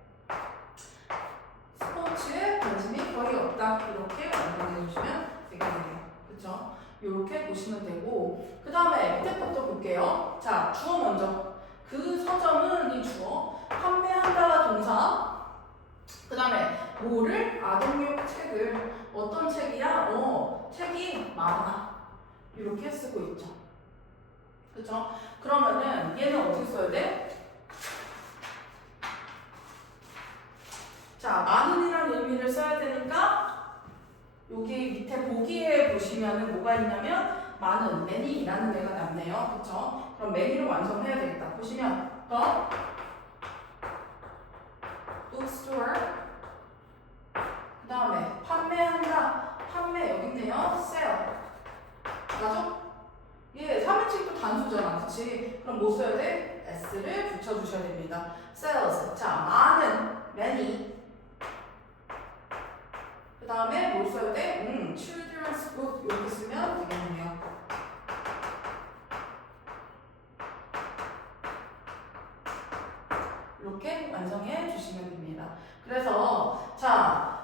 스포츠에 관심이 거의 없다. 이렇게 완성해 주시면 되겠네요. 그쵸? 이렇게 보시면 되고 그 다음에 밑에 것도 볼게요. 자, 주어 먼저. 그 서점은 이 주어. 판매한다가 동사. 그 다음에 뭐를? 아동용 책을. 어떤 책이야? 책이 많아. 이렇게 쓰고 있죠. 그쵸? 그러면은 얘는 어떻게 써야 돼? 자, 많은이라는 의미를 써야 되니까 여기 밑에 보기에 보시면은 뭐가 있냐면 많은, many라는 애가 남네요. 그쵸? 그럼 many를 완성해야 되겠다. 보시면 bookstore 그 다음에 판매한다. 판매 여기 있네요. sell 맞아? 예, 3인칭도 단수잖아. 그치? 그럼 뭐 써야 돼? s를 붙여주셔야 됩니다. sells. 자, 많은, many. 그 다음에 뭘 써야 돼? children's book. 이렇게 쓰면 되겠네요. 이렇게 완성해 주시면 됩니다. 그래서, 자,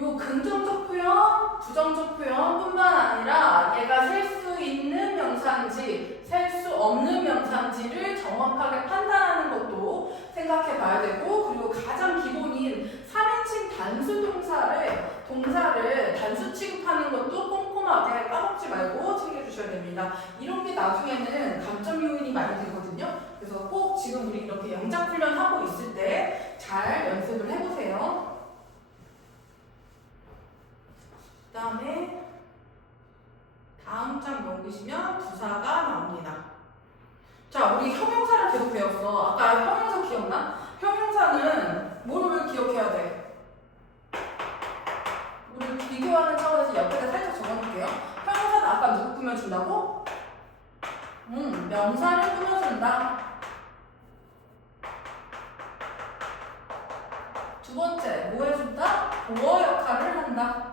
요 긍정적 표현, 부정적 표현 뿐만 아니라 얘가 셀 수 있는 명사인지 셀 수 없는 명사인지를 정확하게 판단하는 것도 생각해 봐야 되고 그리고 가장 기본인 3인칭 단수 동사를 단수 취급하는 것도 꼼꼼하게 까먹지 말고 챙겨주셔야 됩니다. 이런 게 나중에는 감점 요인이 많이 되거든요. 그래서 꼭 지금 우리 이렇게 영작 훈련 하고 있을 때 잘 연습을 해보세요. 그 다음에 다음 장 넘기시면 부사가 나옵니다. 자, 우리 형용사를 계속 배웠어. 아까 형용사 기억나? 형용사는 뭐를 기억해야 돼? 우리 비교하는 차원에서 옆에다 살짝 적어놓을게요. 형용사는 아까 누구 꾸며준다고? 명사를 꾸며준다. 두 번째, 뭐 해준다? 보어 역할을 한다.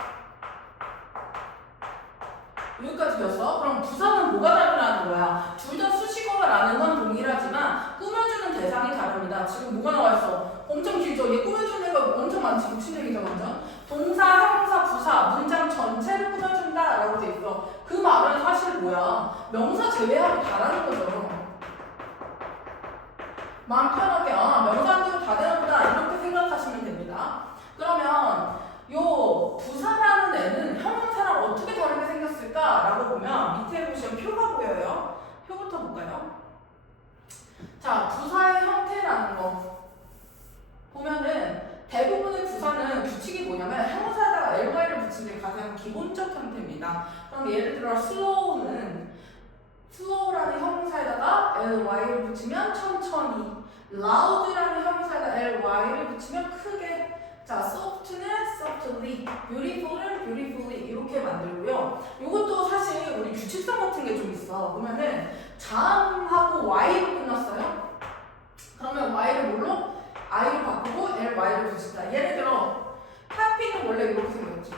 여기까지 배웠어? 그럼 부사는 뭐가 다르다는 거야? 둘 다 수식어라는 건 동일하지만 꾸며주는 대상이 다릅니다. 지금 뭐가 나와있어? 엄청 길죠? 얘 꾸며주는 애가 엄청 많지. 욕심내기죠 완전. 동사, 형용사, 부사, 문장 전체를 꾸며준다 라고 돼 있어. 그 말은 사실 뭐야? 명사 제외하고 다라는 거죠. 마음 편하게 명사 안 돼도 다 되는구나 이렇게 생각하시면 됩니다. 그러면 요 부사라는 애는 형용사랑 어떻게 다르게 생겼을까라고 보면 밑에 보시면 표가 보여요. 표부터 볼까요? 자, 부사의 형태라는 거 보면은 대부분의 부사는 규칙이 뭐냐면 형사에다가 ly를 붙이는 게 가장 기본적 형태입니다. 그럼 예를 들어 slow라는 형사에다가 ly를 붙이면 천천히, loud라는 형사에다가 ly를 붙이면 크게, 자, soft는 softly, beautiful은 beautifully 이렇게 만들고요. 이것도 사실 우리 규칙성 같은 게 좀 있어. 보면은 자음하고 y로 끝났어요. 그러면 y를 뭘로? i로 바꾸고 ly를 붙인다. 예를 들어 happy는 원래 이렇게 생겼죠.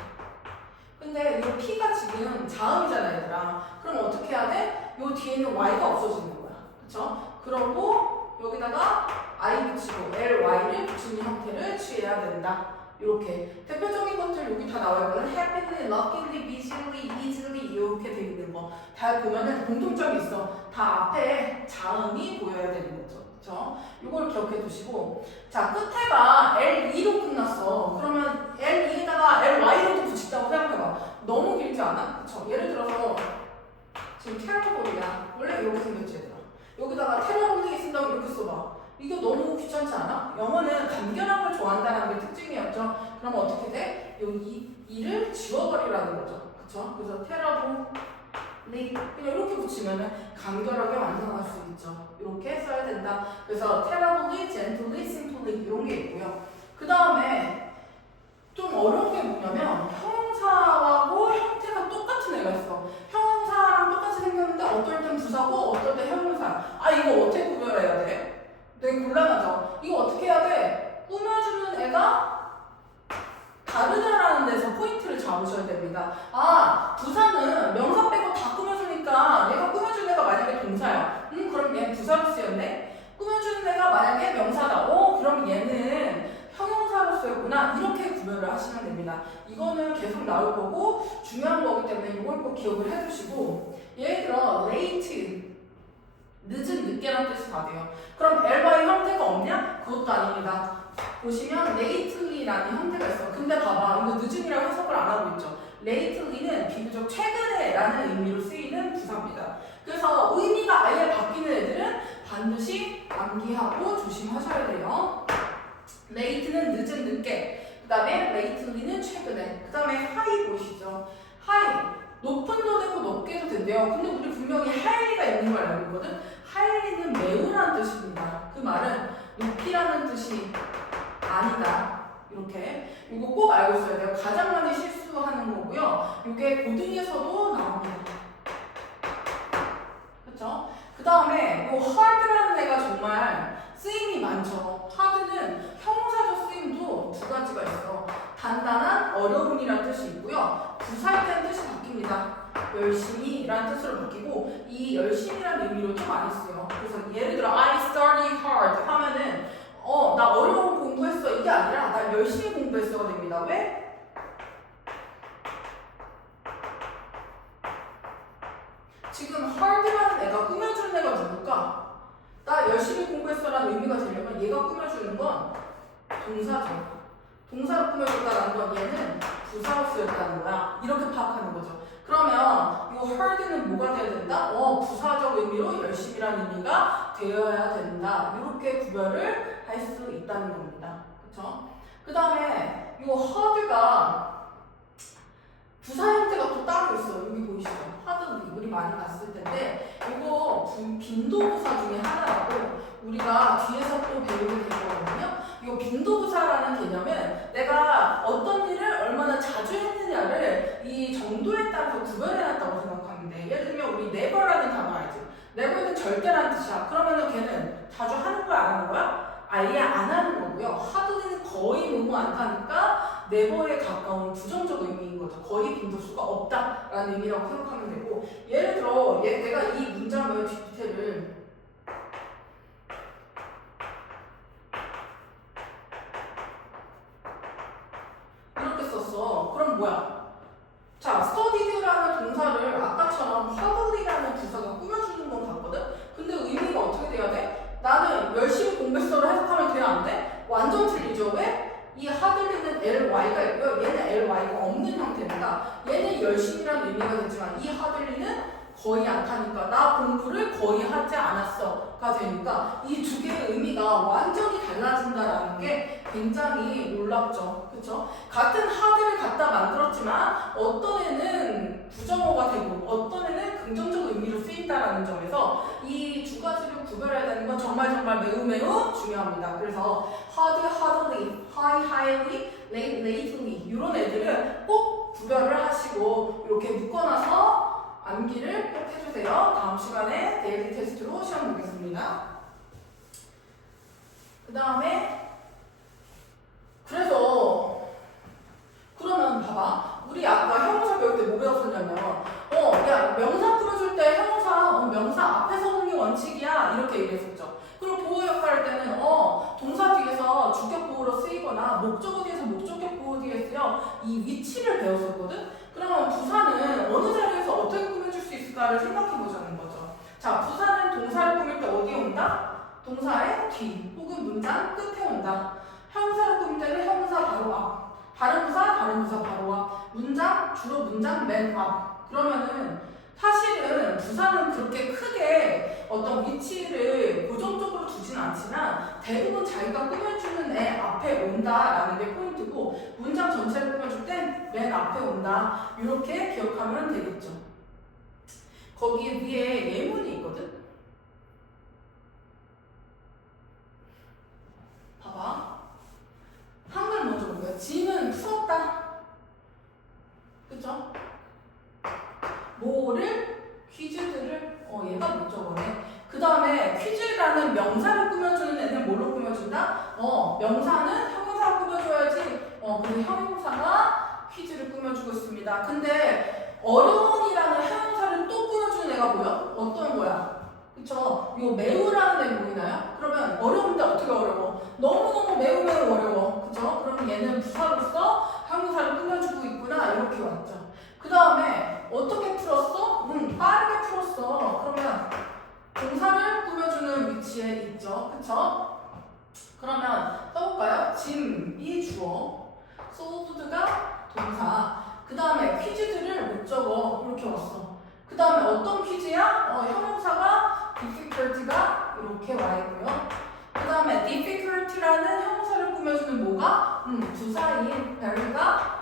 근데 이 p가 지금 자음이잖아 얘들아. 그럼 어떻게 해야 돼? 요 뒤에는 y가 없어지는 거야. 그쵸? 그러고 여기다가 i 붙이고 ly를 붙이는 형태를 취해야 된다. 이렇게 대표적인 것들 여기 다 나와 있거든. happily, luckily, busily, easily 이렇게 돼 있는 거 다 보면은 공통점이 있어. 다 앞에 자음이 보여야 되는 거죠. 그쵸? 이걸 기억해 두시고, 자, 끝에가 L2로 끝났어. 그러면 L2에다가 LY로도 붙인다고 생각해봐. 너무 길지 않아? 그쵸? 예를 들어서 지금 테러볼이야. 원래 이렇게 생겼지 얘들아. 여기다가 테러볼이 쓴다고 이렇게 써봐. 이거 너무 귀찮지 않아? 영어는 간결한 걸 좋아한다는 게 특징이었죠. 그럼 어떻게 돼? 여기 이를 지워버리라는 거죠. 그쵸? 그래서 테러볼 그냥 이렇게 붙이면은 간결하게 완성할 수 있죠. 이렇게 써야 된다. 그래서 terribly, gently, simply 이런 게 있고요. 그 다음에 좀 어려운 게 뭐냐면 형용사하고 형태가 똑같은 애가 있어. 형용사랑 똑같이 생겼는데 어떨 땐 부사고 어떨 땐 형용사. 아 이거 어떻게 구별해야 돼? 되게 곤란하죠. 이거 어떻게 해야 돼? 꾸며주는 애가 다르다라는 데서 포인트를 잡으셔야 됩니다. 아, 부사는 명사 빼고 다 꾸며주니까 얘가 꾸며주는 애가 만약에 동사야. 그럼 얘는 부사로 쓰였네? 꾸며주는 애가 만약에 명사다. 그럼 얘는 형용사로 쓰였구나. 이렇게 구별을 하시면 됩니다. 이거는 계속 나올 거고 중요한 거기 때문에 이걸 꼭 기억을 해주시고, 예를 들어 late, 늦은, 늦게라는 뜻이 다 돼요. 그럼 ly의 형태가 없냐? 그것도 아닙니다. 보시면 lately라는 형태가 있어. 근데 봐봐, 이거 늦은이라고 해석을 안 하고 있죠. lately는 비교적 최근에라는 의미로 쓰이는 부사입니다. 그래서 의미가 아예 바뀌는 애들은 반드시 암기하고 조심하셔야 돼요. late는 늦은, 늦게. 그 다음에 lately는 최근에. 그 다음에 high 보이시죠? high, 높은 도 되고 높게 해도 된대요. 근데 우리 분명히 highly가 있는 걸 알고 있거든? highly는 매우라는 뜻입니다. 그 말은 높이라는 뜻이 아니다. 이렇게. 이거 꼭 알고 있어야 돼요. 가장 많이 실수하는 거고요. 이게 고등에서도 나옵니다. 그쵸? 그 다음에 이 hard라는 애가 정말 쓰임이 많죠. hard는 형용사적 쓰임도 두 가지가 있어. 단단한, 어려움이라는 뜻이 있고요. 부사할 때는 뜻이 바뀝니다. 열심히라는 뜻으로 바뀌고, 이 열심히라는 의미로 좀 많이 쓰요. 그래서 예를 들어 I studied hard 하면은 나 어려운 공부했어 이게 아니라 나 열심히 공부했어가 됩니다. 왜? 지금 hard라는 애가 꾸며주는 애가 누굴까? 나 열심히 공부했어라는 의미가 되려면 얘가 꾸며주는 건 동사죠. 동사로 꾸며줬다는 건 얘는 부사로 쓰였다는 거야. 이렇게 파악하는 거죠. 그러면 이 hard는 뭐가 돼야 된다? 부사적 의미로 열심히라는 의미가 되어야 된다. 이렇게 구별을 할 수 있다는 겁니다. 그쵸? 그 다음에 이 hard가 부사 형태가 또 따로 있어요. 여기 보이시죠? hardly 우리 많이 봤을 텐데 이거 빈도부사 중에 하나라고 우리가 뒤에서 또 배우게 될 거거든요. 이 빈도부사라는 개념은 내가 어떤 일을 얼마나 자주 했느냐를 이 정도에 따라서 구별해놨다고 생각하면 돼. 예를 들면 우리 never라는 단어 알지? never는 절대라는 뜻이야. 그러면은 걔는 자주 하는 거야, 안 하는 거야? 아예 안 하는 거고요. hardly는 거의 너무 않다니까 never에 가까운 부정적 의미인 거죠. 거의 빈도수가 없다라는 의미라고 생각하면 되고, 예를 들어 내가 이 문장을 뒤태를 이렇게 썼어. 그럼 뭐야? 자, studied라는 동사를 아까처럼 hardly라는 부사가 꾸며주는 건 같거든? 근데 의미가 어떻게 돼야 돼? 나는 열심히 공부했어를 해석하면 돼야 안 돼? 완전 틀리죠. 왜? 이 hardly는 ly가 있고요. 얘는 ly가 없는 형태입니다. 얘는 열심히라는 의미가 되지만 이 hardly는 거의 안 않다니까 나 공부를 거의 하지 않았어가 되니까 이 두 개의 의미가 완전히 달라진다라는 게 굉장히 놀랍죠. 그쵸? 같은 하드를 갖다 만들었지만 어떤 애는 부정어가 되고 어떤 애는 긍정적 의미로 쓰인다라는 점에서 이 두 가지를 구별해야 되는 건 정말 매우 중요합니다. 그래서 hard, hardly, high, highly, late, lately 이런 애들은 꼭 구별을 하시고 이렇게 묶어놔서 암기를 꼭 해주세요. 다음 시간에 데일리 테스트로 시험 보겠습니다. 그 다음에 그러면 봐봐. 우리 아까 형용사 배울 때 뭐 배웠었냐면 야 명사 꾸며줄 때 형용사 명사 앞에 서는 게 원칙이야 이렇게 얘기했었죠. 그리고 보호 역할 할 때는 동사 뒤에서 주격 보호로 쓰이거나 목적어 뒤에서 목적격 보호 뒤에 쓰여 이 위치를 배웠었거든. 그러면 부사는 어느 자리에서 어떻게 꾸며줄 수 있을까를 생각해 보자는 거죠. 자, 부사는 동사를 꾸밀 때 어디에 온다? 동사의 뒤 혹은 문장 끝에 온다. 형용사를 꾸밀 때는 형용사 바로 앞, 다른 부사 바로 앞, 주로 문장 맨 앞. 그러면은 사실은 부사는 그렇게 크게 어떤 위치를 고정적으로 두진 않지만 대부분 자기가 꾸며주는 애 앞에 온다라는 게 포인트고 문장 전체를 꾸며줄 땐 맨 앞에 온다. 이렇게 기억하면 되겠죠. 거기 위에 예문이 있거든. 봐봐. 한글 먼저 볼게요. 지는 풀었다. 그쵸? 뭐를? 퀴즈들을 얘가 목적어네. 그 다음에 퀴즈라는 명사를 꾸며주는 애는 뭘로 꾸며준다? 명사는 형용사로 꾸며줘야지. 근데 형용사가 퀴즈를 꾸며주고 있습니다. 근데 어려운이라는 형용사를 또 꾸며주는 애가 뭐야? 어떤 거야? 그쵸? 요 매우라는 애 보이나요? 그러면 어려운데 어떻게 어려워? 너무너무 매우 어려워. 그쵸? 그러면 얘는 부사로서 형용사를 꾸며주고 있구나. 이렇게 왔죠. 그 다음에 어떻게 풀었어? 빠르게 풀었어. 그러면 동사를 꾸며주는 위치에 있죠. 그쵸? 그러면 써볼까요? 짐이 주어, solved가 동사, 그 다음에 퀴즈들을 목적어 이렇게 왔어. 그 다음에 어떤 퀴즈야? 형용사가 difficult가 이렇게 와 있고요. 그 다음에 difficulty라는 형용사를 꾸며주는 뭐가? 부사인 very가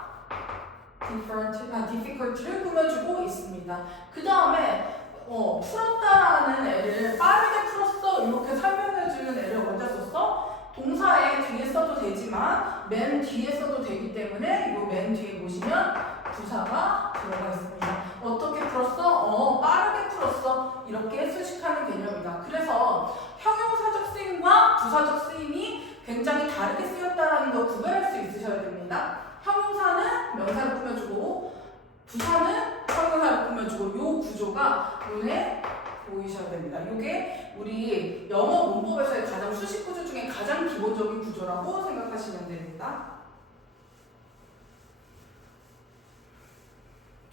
difficulty를 꾸며주고 있습니다. 그 다음에 풀었다라는 애를 빠르게 풀었어 이렇게 설명해주는 애를 어디다 썼어? 동사의 뒤에 써도 되지만 맨 뒤에 써도 되기 때문에 이거 맨 뒤에 보시면 부사가 들어가 있습니다. 어떻게 풀었어? 빠르게 풀었어. 이렇게 수식하는 개념이다. 그래서 형용사적 쓰임과 부사적 쓰임이 굉장히 다르게 쓰였다는 거 구별할 수 있으셔야 됩니다. 형용사는 명사를 꾸며주고 부사는 형용사를 꾸며주고 요 구조가 눈에 보이셔야 됩니다. 이게 우리 영어 문법에서의 가장 수식 구조 중에 가장 기본적인 구조라고 생각하시면 됩니다.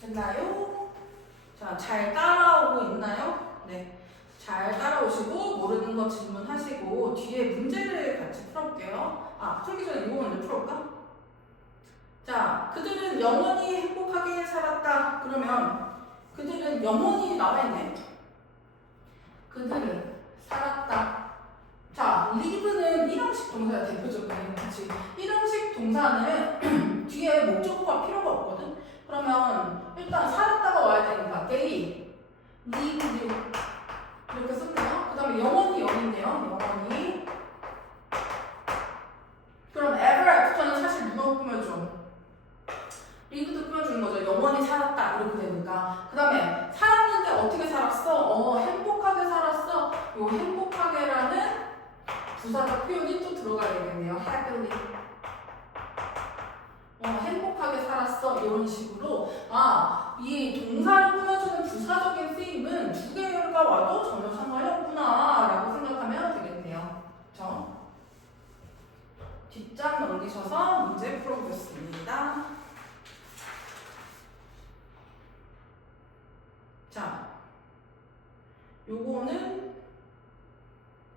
됐나요? 자, 잘 따라오고 있나요? 네. 잘 따라오시고 모르는 거 질문하시고 뒤에 문제를 같이 풀어볼게요. 풀기 전에 이거 먼저 풀어볼까? 자, 그들은 영원히 행복하게 살았다. 그러면 그들은 영원히 나와있네. 그들은 살았다. 자, live는 일형식 동사가 대표적인 그치? 일형식 동사는 뒤에 목적어가 필요가 없거든. 그러면 일단 살았다가 와야 되니까 they lived 이렇게 썼네요. 그 다음에 영원히 여기 있네요. 영원히. 그럼 ever after는 사실 누가 꾸며줘? 리브도 꾸며주는 거죠. 영원히 살았다 이렇게 되니까. 그 다음에 살았는데 어떻게 살았어? 행복하게 살았어. 요 행복하게라는 부사적 표현이 또 들어가야 되겠네요. happily. 행복하게 살았어. 이런 식으로 이 동사를 꾸며주는 부사적인 쓰임은 두 개가 와도 전혀 상관이 없구나 라고 생각하면 되겠네요. 그렇죠? 뒷장 넘기셔서 문제 풀어보겠습니다. 자, 요거는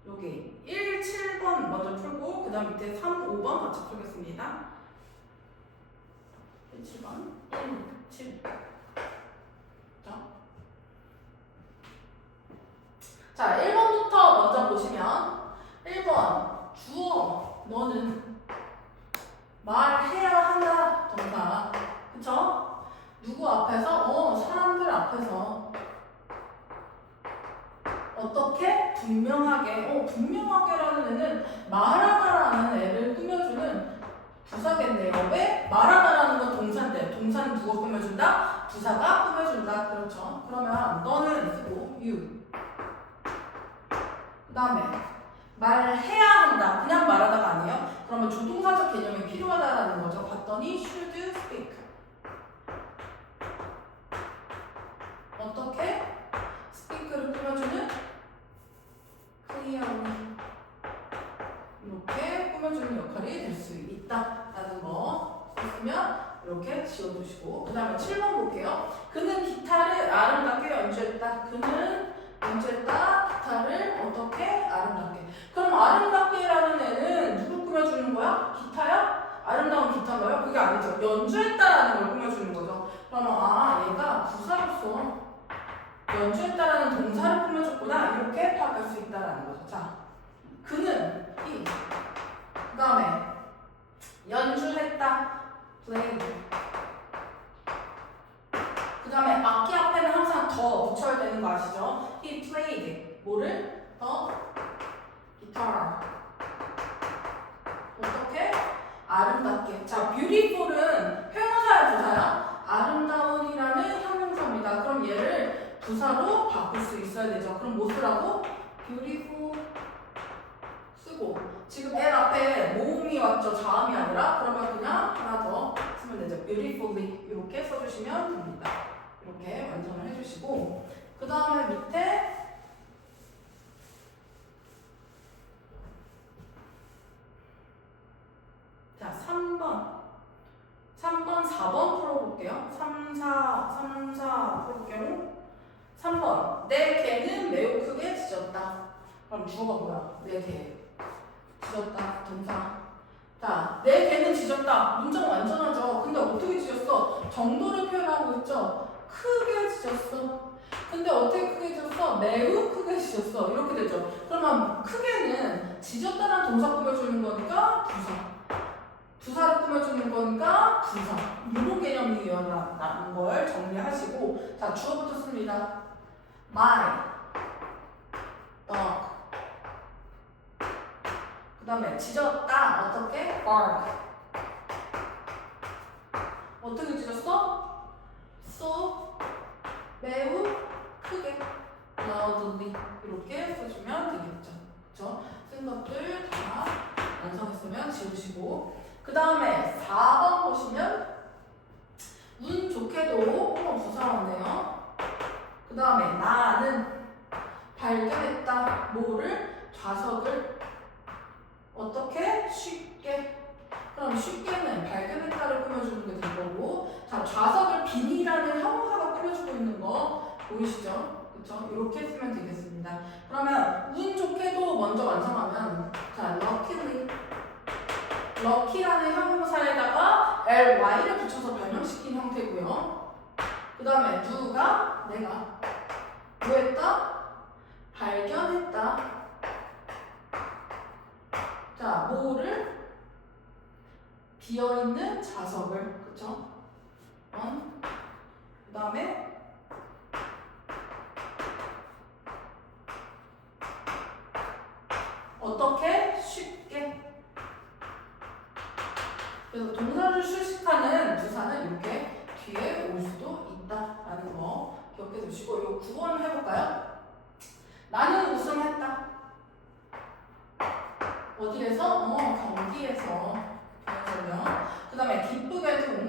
여기 1, 7번 먼저 풀고 그 다음 밑에 3, 5번 같이 풀겠습니다. 1, 7번 1, 7 자, 자, 1번부터 먼저 보시면 1번 주어 너는 말해야 한다 동사. 그쵸? 누구 앞에서? 사람들 앞에서 어떻게? 분명하게. 분명하게라는 애는 말하다라는 애를 꾸며주는 부사겠네요. 왜? 말하다라는 건 동사인데 동사는 누가 꾸며준다? 부사가 꾸며준다. 그렇죠? 그러면 너는 쓰고 you. 그 다음에 말해야 한다. 그냥 말하다가 아니에요. 그러면 조동사적 개념이 필요하다라는 거죠. 봤더니 should speak. 어떻게? speak를 꾸며주는 clearly. 이렇게 꾸며주는 역할이 될 수 있다라는 거 있으면 이렇게 지워두시고 그 다음에 7번 볼게요. 그는 기타를 아름답게 연주했다. 그는 연주했다. 기타를 어떻게? 아름답게. 그럼 아름답게라는 애는 누구 꾸며주는 거야? 기타야? 아름다운 기타인가요? 그게 아니죠. 연주했다라는 걸 꾸며주는 거죠. 그러면 얘가 부사로서 연주했다라는 동사를 꾸며줬구나. 이렇게 파악할 수 있다라는 거죠. 자, 그는 그 다음에 연주했다. played. 그 다음에 악기 앞에는 항상 더 붙여야 되는 거 아시죠? He played. 뭐를? guitar. 어떻게? 아름답게. 자, beautiful은 형용사야, 부사야? 아름다운이라는 형용사입니다. 그럼 얘를 부사로 바꿀 수 있어야 되죠. 그럼 뭐 쓰라고? beautiful 쓰고. 지금 L 앞에 모음이 왔죠. 자음이 아니라. 그러면 그냥 하나 더 쓰면 되죠. beautifully. 이렇게 써주시면 됩니다. 이렇게 완성을 해주시고 그 다음에 밑에 자 3번 4번 풀어볼게요. 3, 4 풀어볼게요. 3번 내 개는 매우 크게 짖었다. 그럼 주어가 뭐야? 내 개 짖었다 동사. 자, 내 개는 짖었다. 문장 완전하죠. 근데 어떻게 짖었어? 정도를 표현하고 있죠. 크게 짖었어. 근데 어떻게 크게 짖었어? 매우 크게 짖었어. 이렇게 되죠. 그러면 크게는 짖었다는 동사 꾸며주는 거니까 부사. 부사를 꾸며주는 거니까 부사. 이런 개념이 일어나는 걸 정리하시고 자, 주어부터 씁니다. My dog. 그 다음에 짖었다. 어떻게? bark. 어떻게 짖었어? so 매우 크게 loudly. 이렇게 써주면 되겠죠. 그쵸? 쓴 것들 다 완성했으면 지우시고 그 다음에 4번 보시면 운 좋게도 부사 왔네요. 그 다음에 나는 발견했다. 뭐를? 좌석을 어떻게? 쉽게. 그럼 쉽게는 발견했다를 꾸며주는 게 될 거고 자, 좌석을 빈이라는 형용사가 꾸며주고 있는 거 보이시죠? 그쵸? 이렇게 쓰면 되겠습니다. 그러면 운 좋게도 먼저 완성하면 자, luckily. lucky라는 형용사에다가 ly를 붙여서 변형시킨 형태고요. 그 다음에 do가 내가 뭐 했다? 발견했다. 자, 뭐를? 비어있는 좌석을. 그쵸? 그 다음에 어떻게? 쉽게. 그래서 동사를 수식하는 부사는 이렇게 뒤에 올 수도 있다라는 거 기억해 두시고 이거 9번 해볼까요? 나는 우승했다. 어디에서? 경기에서. 그 다음에 기쁘게도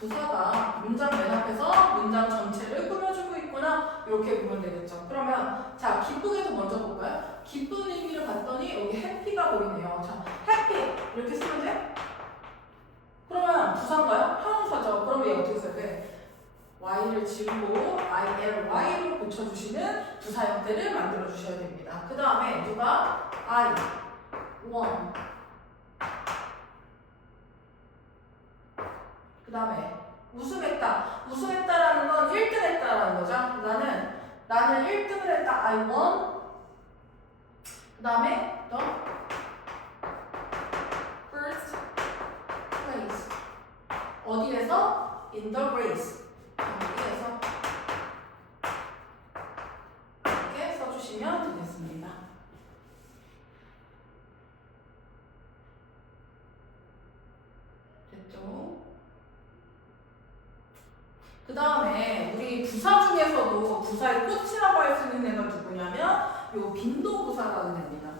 부사가 문장 맨 앞에서 문장 전체를 꾸며주고 있구나. 이렇게 보면 되겠죠. 그러면 자, 기쁘게도 먼저 볼까요? 기쁜 의미를 봤더니 여기 해피가 보이네요. 자, 해피 이렇게 쓰면 돼? 그러면 부사인가요? 형용사죠. 그러면 얘 어떻게 써야 돼? y를 지우고 ILY로 고쳐주시는 부사 형태를 만들어주셔야 됩니다. 그 다음에 누가? I won. 그 다음에 우승했다. 우승했다라는 건 1등 했다라는 거죠. 나는 1등을 했다. I won. 그 다음에 the first place. 어디에서? In the race. 여기에서 이렇게 써주시면 되겠습니다. 됐죠? 그 다음에 우리 부사 중에서도 부사의 꽃이라고 할 수 있는 애가 누구냐면 요 빈도부사라는 애입니다.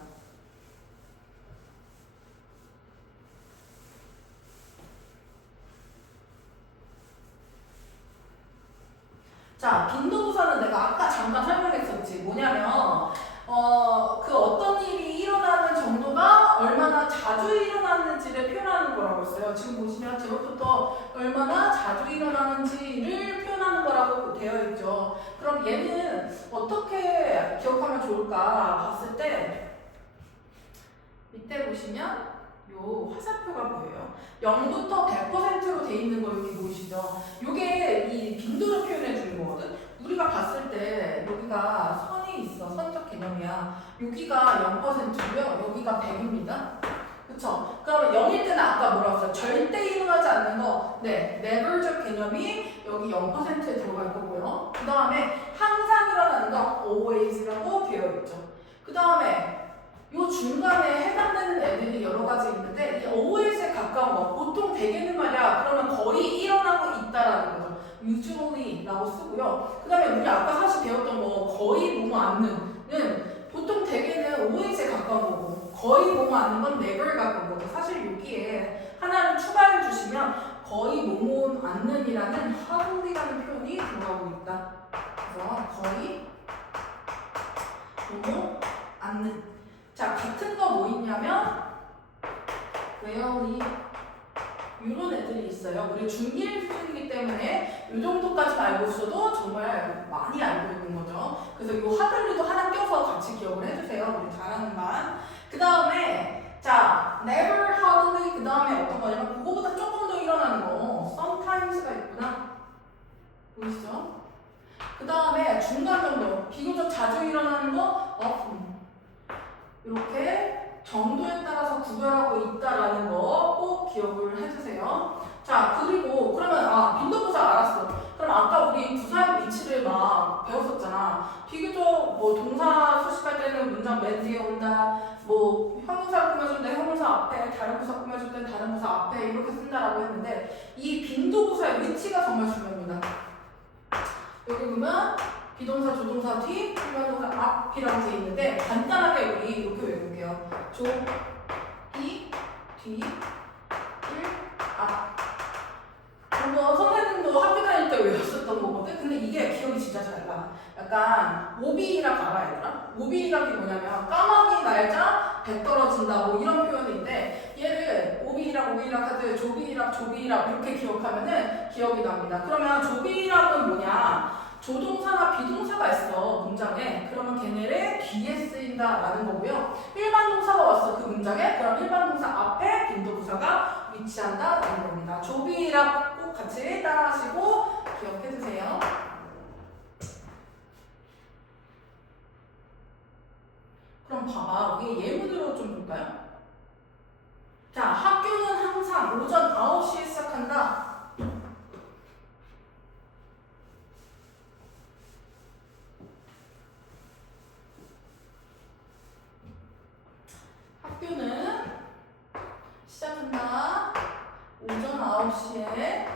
자, 빈도부사는 내가 아까 잠깐 설명했었지. 뭐냐면 그 어떤 일이 일어나는 정도가 얼마나 자주 일어나는지를 표현하는 거라고 했어요. 지금 보시면 제목부터 얼마나 자주 일어나는지를 표현하는 거라고 되어 있죠. 그럼 얘는 어떻게 기억하면 좋을까 봤을 때 밑에 보시면 요 화살표가 보여요. 0부터 100%로 돼 있는 거 여기 보이시죠? 요게 이 빈도를 표현해 주는 거거든. 우리가 봤을 때 여기가 선이 있어. 선적 개념이야. 여기가 0%고요. 여기가 100입니다. 그쵸? 그러면 0일 때는 아까 뭐라고 했어요? 절대 일어나지 않는 거. 네, never적 개념이 여기 0%에 들어갈 거고요. 그 다음에 항상 일어나는 거 always라고 되어 있죠. 그 다음에 요 중간에 해당되는 애들이 여러 가지 있는데 이 always에 가까운 거 보통 대개는 말이야 그러면 거의 일어나고 있다라는 거죠. usually라고 쓰고요. 그 다음에 우리 아까 사실 배웠던 거 거의 뭐뭐 않는은 보통 대개는 always에 가까운 거고 거의 뭐뭐 않는 건 never 가까운 거죠. 사실 여기에 하나를 추가해 주시면 거의 뭐뭐 않는이라는 hardly라는 표현이 들어가고 있다. 그래서 거의 뭐뭐 않는. 자, 같은 거 뭐 있냐면 rarely 이런 애들이 있어요. 우리 중1 수준이기 때문에 이 정도까지 알고 있어도 정말 많이 알고 있는 거죠. 그래서 이 하들리도 하나 껴서 같이 기억을 해주세요. 우리 잘하는 반. 그 다음에 자, never, hardly 그 다음에 어떤 거냐면 그거보다 조금 더 일어나는 거 sometimes가 있구나. 보이시죠? 그 다음에 중간 정도 비교적 자주 일어나는 거 often. 이렇게 정도에 따라서 구별하고 있다라는 거 꼭 기억을 해주세요. 자, 그리고 그러면 빈도부사 알았어. 그럼 아까 우리 부사의 위치를 막 배웠었잖아. 비교적 뭐 동사 수식할 때는 문장 맨 뒤에 온다. 뭐 형용사를 꾸며줄 때 형용사 앞에, 다른 부사 꾸며줄 때 다른 부사 앞에 이렇게 쓴다라고 했는데 이 빈도부사의 위치가 정말 중요합니다. 여기 보면 비동사, 조동사 뒤, 일반동사 앞이라고 되어 있는데 간단하게 우리 이렇게 외울게요. 조, 이, 뒤, 일, 앞. 이거 선생님도 학교 다닐 때 외웠었던 거거든? 근데 이게 기억이 진짜 잘 나. 약간 오비이락 알아 얘들아? 오비이락이 뭐냐면 까마귀 날자 배 떨어진다 뭐 이런 표현인데 얘를 오비이락 하듯 조비이락 이렇게 기억하면은 기억이 납니다. 그러면 조비이락은 뭐냐? 조동사나 비동사가 있어 문장에. 그러면 걔네를 뒤에 쓰인다라는 거고요. 일반 동사가 왔어 그 문장에. 그럼 일반 동사 앞에 빈도부사가 위치한다라는 겁니다. 조비랑 꼭 같이 따라하시고 기억해주세요. 그럼 봐봐, 우리 예문으로 좀 볼까요? 자, 학교는 항상 오전 9시에 시작한다. 학교는 시작한다. 오전 9시에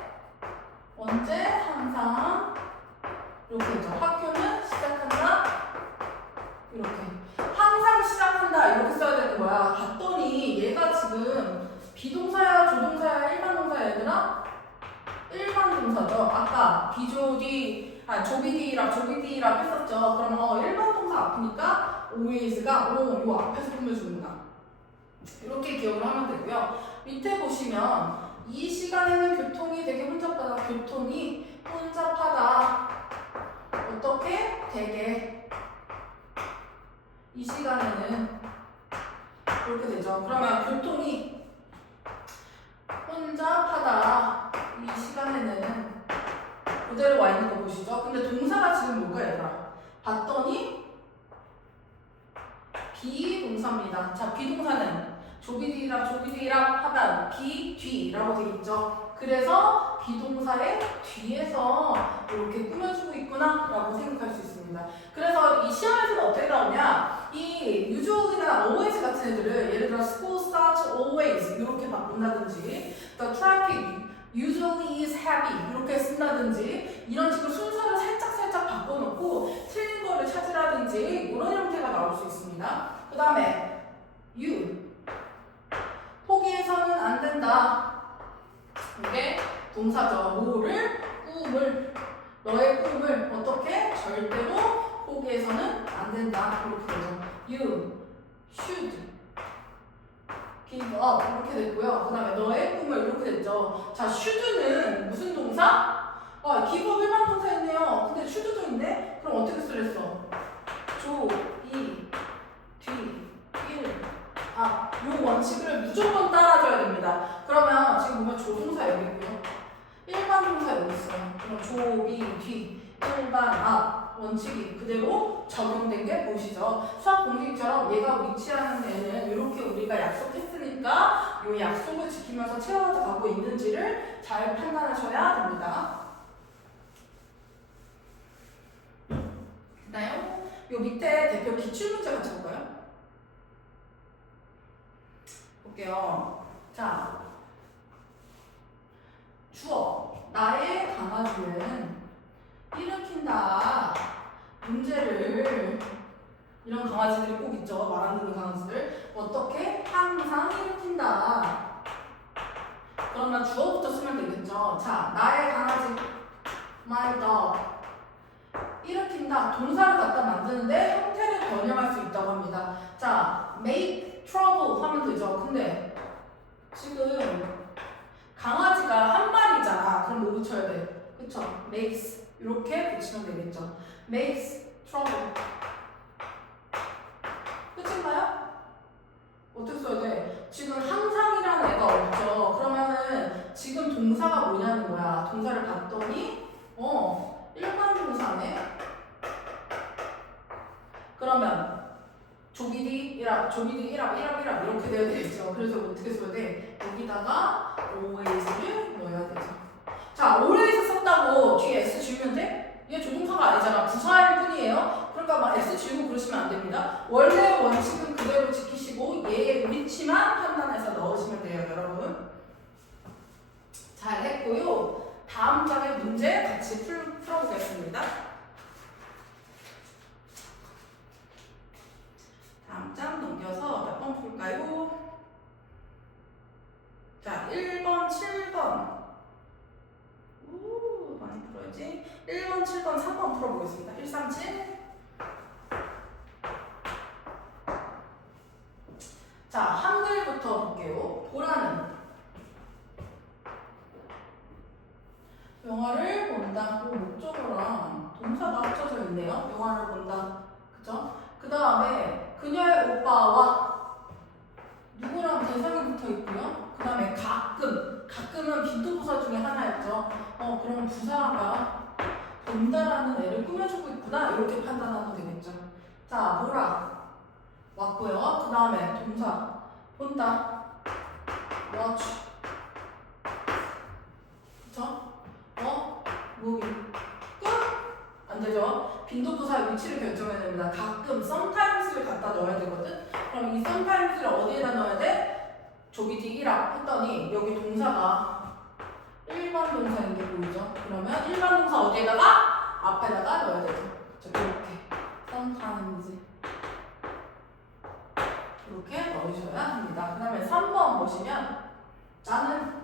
언제? 항상 이렇게 했죠. 학교는 시작한다. 이렇게 항상 시작한다 이렇게 써야 되는 거야. 봤더니 얘가 지금 비동사야 조동사야 일반 동사야 얘들아? 일반 동사죠. 아까 조비디락 했었죠. 그러면 일반 동사 앞이니까 always가 요 앞에서 꾸며주는구나. 이렇게 기억을 하면 되고요. 밑에 보시면 이 시간에는 교통이 되게 혼잡하다. 교통이 혼잡하다. 어떻게? 되게 이 시간에는 이렇게 되죠. 그러면 교통이 혼잡하다. 이 시간에는 그대로 와 있는 거 보시죠. 근데 동사가 지금 뭐가 얘들아? 봤더니 비동사입니다. 자, 비동사는 조비디락 하면 비, 뒤라고 되어 있죠. 그래서 비동사의 뒤에서 이렇게 꾸며주고 있구나 라고 생각할 수 있습니다. 그래서 이 시험에서는 어떻게 나오냐, 이 usually나 always 같은 애들을 예를 들어 school starts always 이렇게 바꾼다든지, the traffic usually is happy 이렇게 쓴다든지, 이런 식으로 순서를 살짝 바꿔놓고 틀린 거를 찾으라든지 이런 형태가 나올 수 있습니다. 그 다음에 you, 포기해서는 안 된다. 이게 동사죠. 뭐를? 꿈을. 너의 꿈을 어떻게? 절대로 포기해서는 안 된다. 이렇게 되죠. You should give up 이렇게 됐고요. 그 다음에 너의 꿈을 이렇게 됐죠. 자, should는 무슨 동사? give up 일반 동사였네요. 근데 should도 있네? 그럼 어떻게 쓰랬어? 조, 이, 뒤, 일, 요 원칙을 무조건 따라줘야 됩니다. 그러면 지금 보면 조동사 여기 있고요. 일반 동사 여기 있어요. 그럼 조, 비, 뒤, 일반, 앞 원칙이 그대로 적용된 게 보이시죠? 수학 공식처럼 얘가 위치하는 데는 이렇게 우리가 약속했으니까 이 약속을 지키면서 채워가고 있는지를 잘 판단하셔야 됩니다. 됐나요? 요 밑에 대표 기출문제 같이 볼까요? 볼게요. 자, 주어. 나의 강아지는 일으킨다. 문제를, 이런 강아지들이 꼭 있죠. 말 안 듣는 강아지들. 어떻게? 항상 일으킨다. 그러면 주어부터 쓰면 되겠죠. 자, 나의 강아지. My dog. 일으킨다. 동사를 갖다 만드는데 형태를 변형할 수 있다고 합니다. 자, make trouble 하면 되죠. 근데 지금 강아지가 한 마리잖아. 그럼 뭐 붙여야 돼? 그쵸? makes 이렇게 붙이면 되겠죠. makes trouble. 끝인가요? 어떻게 써야 돼? 지금 항상이라는 애가 없죠. 그러면은 지금 동사가 뭐냐는 거야. 동사를 봤더니 일반 동사네. 그러면 조비디락 이렇게 돼야 되겠죠. 그래서 어떻게 써야 돼? 여기다가 always를 넣어야 되죠. 자, always 썼다고 뒤에 s 지우면 돼? 얘 조동사가 아니잖아. 부사일 뿐이에요. 그러니까 막 s 지우고 그러시면 안 됩니다. 원래 원칙은 그대로 지키시고 얘의 위치만 판단해서 넣으시면 돼요, 여러분. 잘 했고요. 다음 장의 문제 같이 풀어보겠습니다. 다음 장 넘겨서 몇 번 풀까요? 자, 1번, 7번. 많이 풀어야지. 1번, 7번, 3번 풀어보겠습니다. 137. 자, 한글부터 볼게요. 보라는 영화를 본다. 목적어랑 동사가 합쳐져 있네요. 영화를 본다. 그쵸? 그 다음에 그녀의 오빠와 누구랑 대상이 붙어 있고요. 그 다음에 가끔은 빈도부사 중에 하나였죠. 그럼 부사가 본다라는 애를 꾸며주고 있구나. 이렇게 판단하면 되겠죠. 자, 보라 왔고요. 그 다음에 동사 본다. watch. 그쵸? movie. 끝! 안 되죠? 빈도부사 위치를 결정해야 됩니다. 가끔, sometimes를 갖다 넣어야 되거든? 그럼 이 sometimes를 어디에다 넣어야 돼? 조비디락 했더니 여기 동사가 일반 동사인 게 보이죠? 그러면 일반 동사 어디에다가? 앞에다가 넣어야 되죠. 이렇게. sometimes. 이렇게 넣으셔야 합니다. 그 다음에 3번 보시면 나는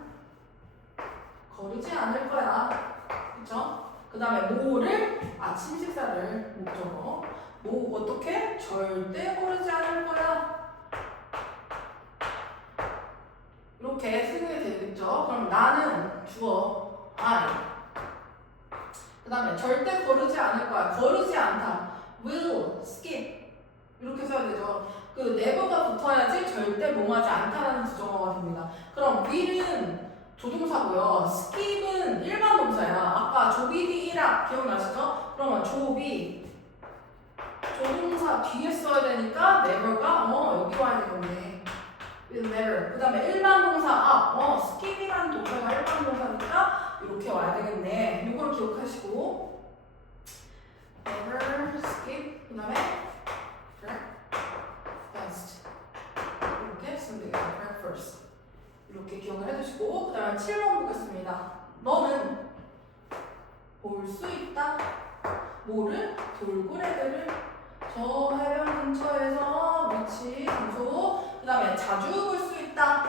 거르지 않을 거야. 그쵸? 그 다음에 뭐를? 아침 식사를 목적어. 뭐 어떻게? 절대 거르지 않을 거야. 이렇게 쓰게 되겠죠. 그럼 나는 주어 I. 그 다음에 절대 거르지 않을 거야. 거르지 않다. will, skip. 이렇게 써야 되죠. 그 never가 붙어야지 절대 뭐하지 않다라는 부정어가 됩니다. 그럼 will은 조동사고요. skip은 일반 동사야. 아까 조비디락 기억나시죠? 그러면 조동사 뒤에 써야 되니까 never가 여기 와야 되겠네. will never. 그 다음에 일반 동사 앞. skip이라는 동사가 일반 동사니까 이렇게 와야 되겠네. 이걸 기억하시고 never skip. 그 다음에 breakfast. 이렇게 쓰면 되겠다. breakfast. 이렇게 기억을 해두시고 그 다음에 7번 보겠습니다. 너는 볼 수 있다. 뭐를? 돌고래들을 저 해변 근처에서 위치, 장소, 그 다음에 자주 볼 수 있다.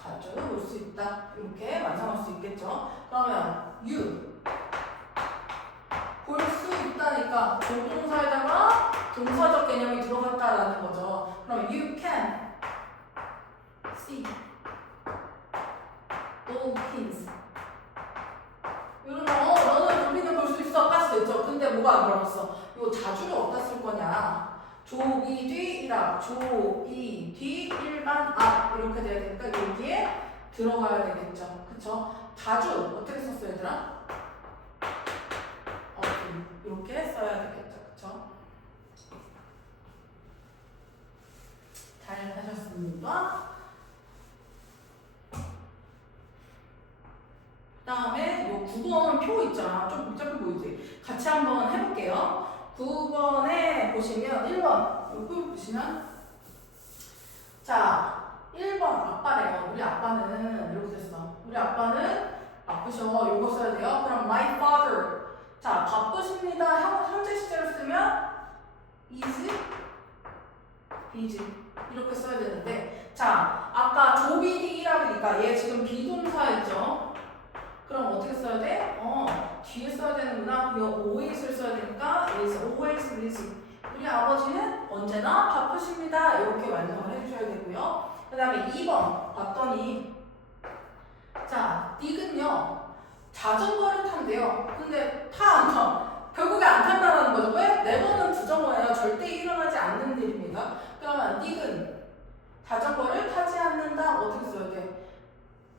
자주 볼 수 있다. 이렇게 완성할 수 있겠죠. 그러면 you 볼 수 있다니까 조동사에다가 동사적 개념이 들어갔다라는 거죠. 그럼 you can see dolphins. 이런 너는 돌핀을 볼 수 있어. 까지 됐죠. 근데 뭐가 안 들어갔어? 요 자주를 어디다 쓸 거냐? 조비 뒤 일합, 조비 뒤 일반 앞 이렇게 돼야 되니까 여기에 들어가야 되겠죠. 그쵸? 자주 어떻게 썼어요, 얘들아? 이렇게 써야 되겠죠. 그쵸? 잘 하셨습니다. 그 다음에 요 9번 표 있잖아. 좀 복잡해 보이지? 같이 한번 해볼게요. 9번에 보시면 1번 요 표 보시면 자 1번 아빠래요. 우리 아빠는 이렇게 됐어. 우리 아빠는 바쁘셔. 요거 써야 돼요. 그럼 my father. 자 바쁘십니다. 현재 시제로 쓰면 is busy 이렇게 써야 되는데 자 아까 조비디라니까 얘 지금 비동사였죠. 그럼 어떻게 써야 돼? 뒤에 써야 되는구나. 요 always를 써야 되니까 is always busy. 우리 아버지는 언제나 바쁘십니다. 이렇게 완성을 해주셔야 되고요. 그 다음에 2번 봤더니 자, 닉은요 자전거를 탄대요. 근데 타 안 타? 결국에 안 탄다는 거죠. 왜? 네버는 부정어예요. 절대 일어나지 않는 일입니다. 그러면 닉은 자전거를 타지 않는다. 어떻게 써야 돼?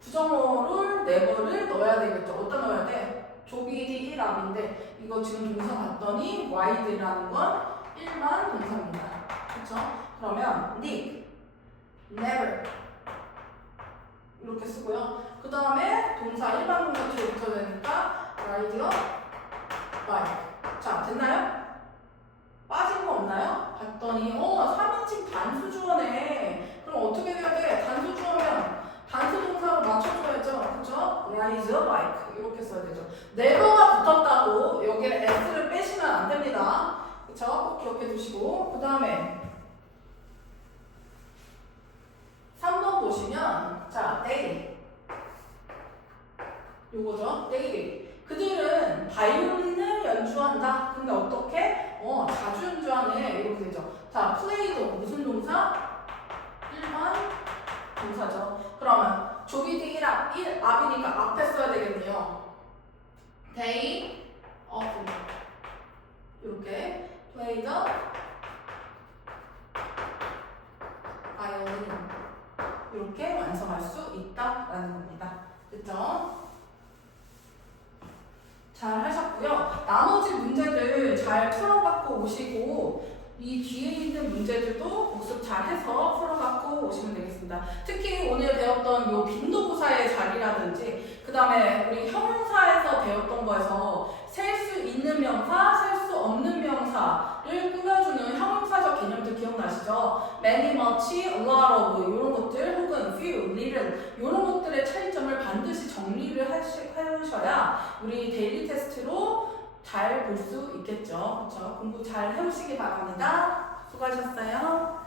부정어를 네버를 넣어야 되겠죠. 어디다 넣어야 돼? 조비디 1암인데 이거 지금 동사 봤더니 wide라는 건 일반 동사입니다. 그쵸? 그러면 Nick, never 이렇게 쓰고요. 그 다음에 동사 일반 동사 뒤에 붙어야 되니까 ride your bike. 자, 됐나요? 빠진 거 없나요? 봤더니 3인칭 단수주어네. 그럼 어떻게 해야 돼? 단수주어면 단수 동사로 맞춰줘야죠. 그쵸? ride your bike 이렇게 써야 되죠. never가 붙었다고 여기에 s를 빼시면 안 됩니다. 그쵸? 꼭 기억해 두시고 그 다음에 3번 보시면 자, they 요거죠. they 그들은 바이올린을 연주한다. 근데 어떻게? 자주 연주하네. 이렇게 되죠. 자, play도 무슨 동사? 일반 동사죠. 그러면 조비디 1앞이니까 앞에 써야 되겠네요. they often 이렇게 play the violin 이렇게 완성할 수 있다라는 겁니다. 그쵸? 잘 하셨고요. 나머지 문제들 잘 풀어갖고 오시고 이 뒤에 있는 문제들도 복습 잘 해서 풀어갖고 오시면 되겠습니다. 특히 오늘 배웠던 요 빈도부사의 자리라든지 그 다음에 우리 형용사에서 배웠던 거에서 셀 수 있는 명사, 셀 수 없는 명사를 꾸며주는 형용사적 개념들 기억나시죠? many, much, a lot of 이런 것들 혹은 few, little 이런 것들의 차이점을 반드시 정리를 해주셔야 우리 데일리 테스트로 잘 볼 수 있겠죠. 그렇죠? 공부 잘 해오시기 바랍니다. 수고하셨어요.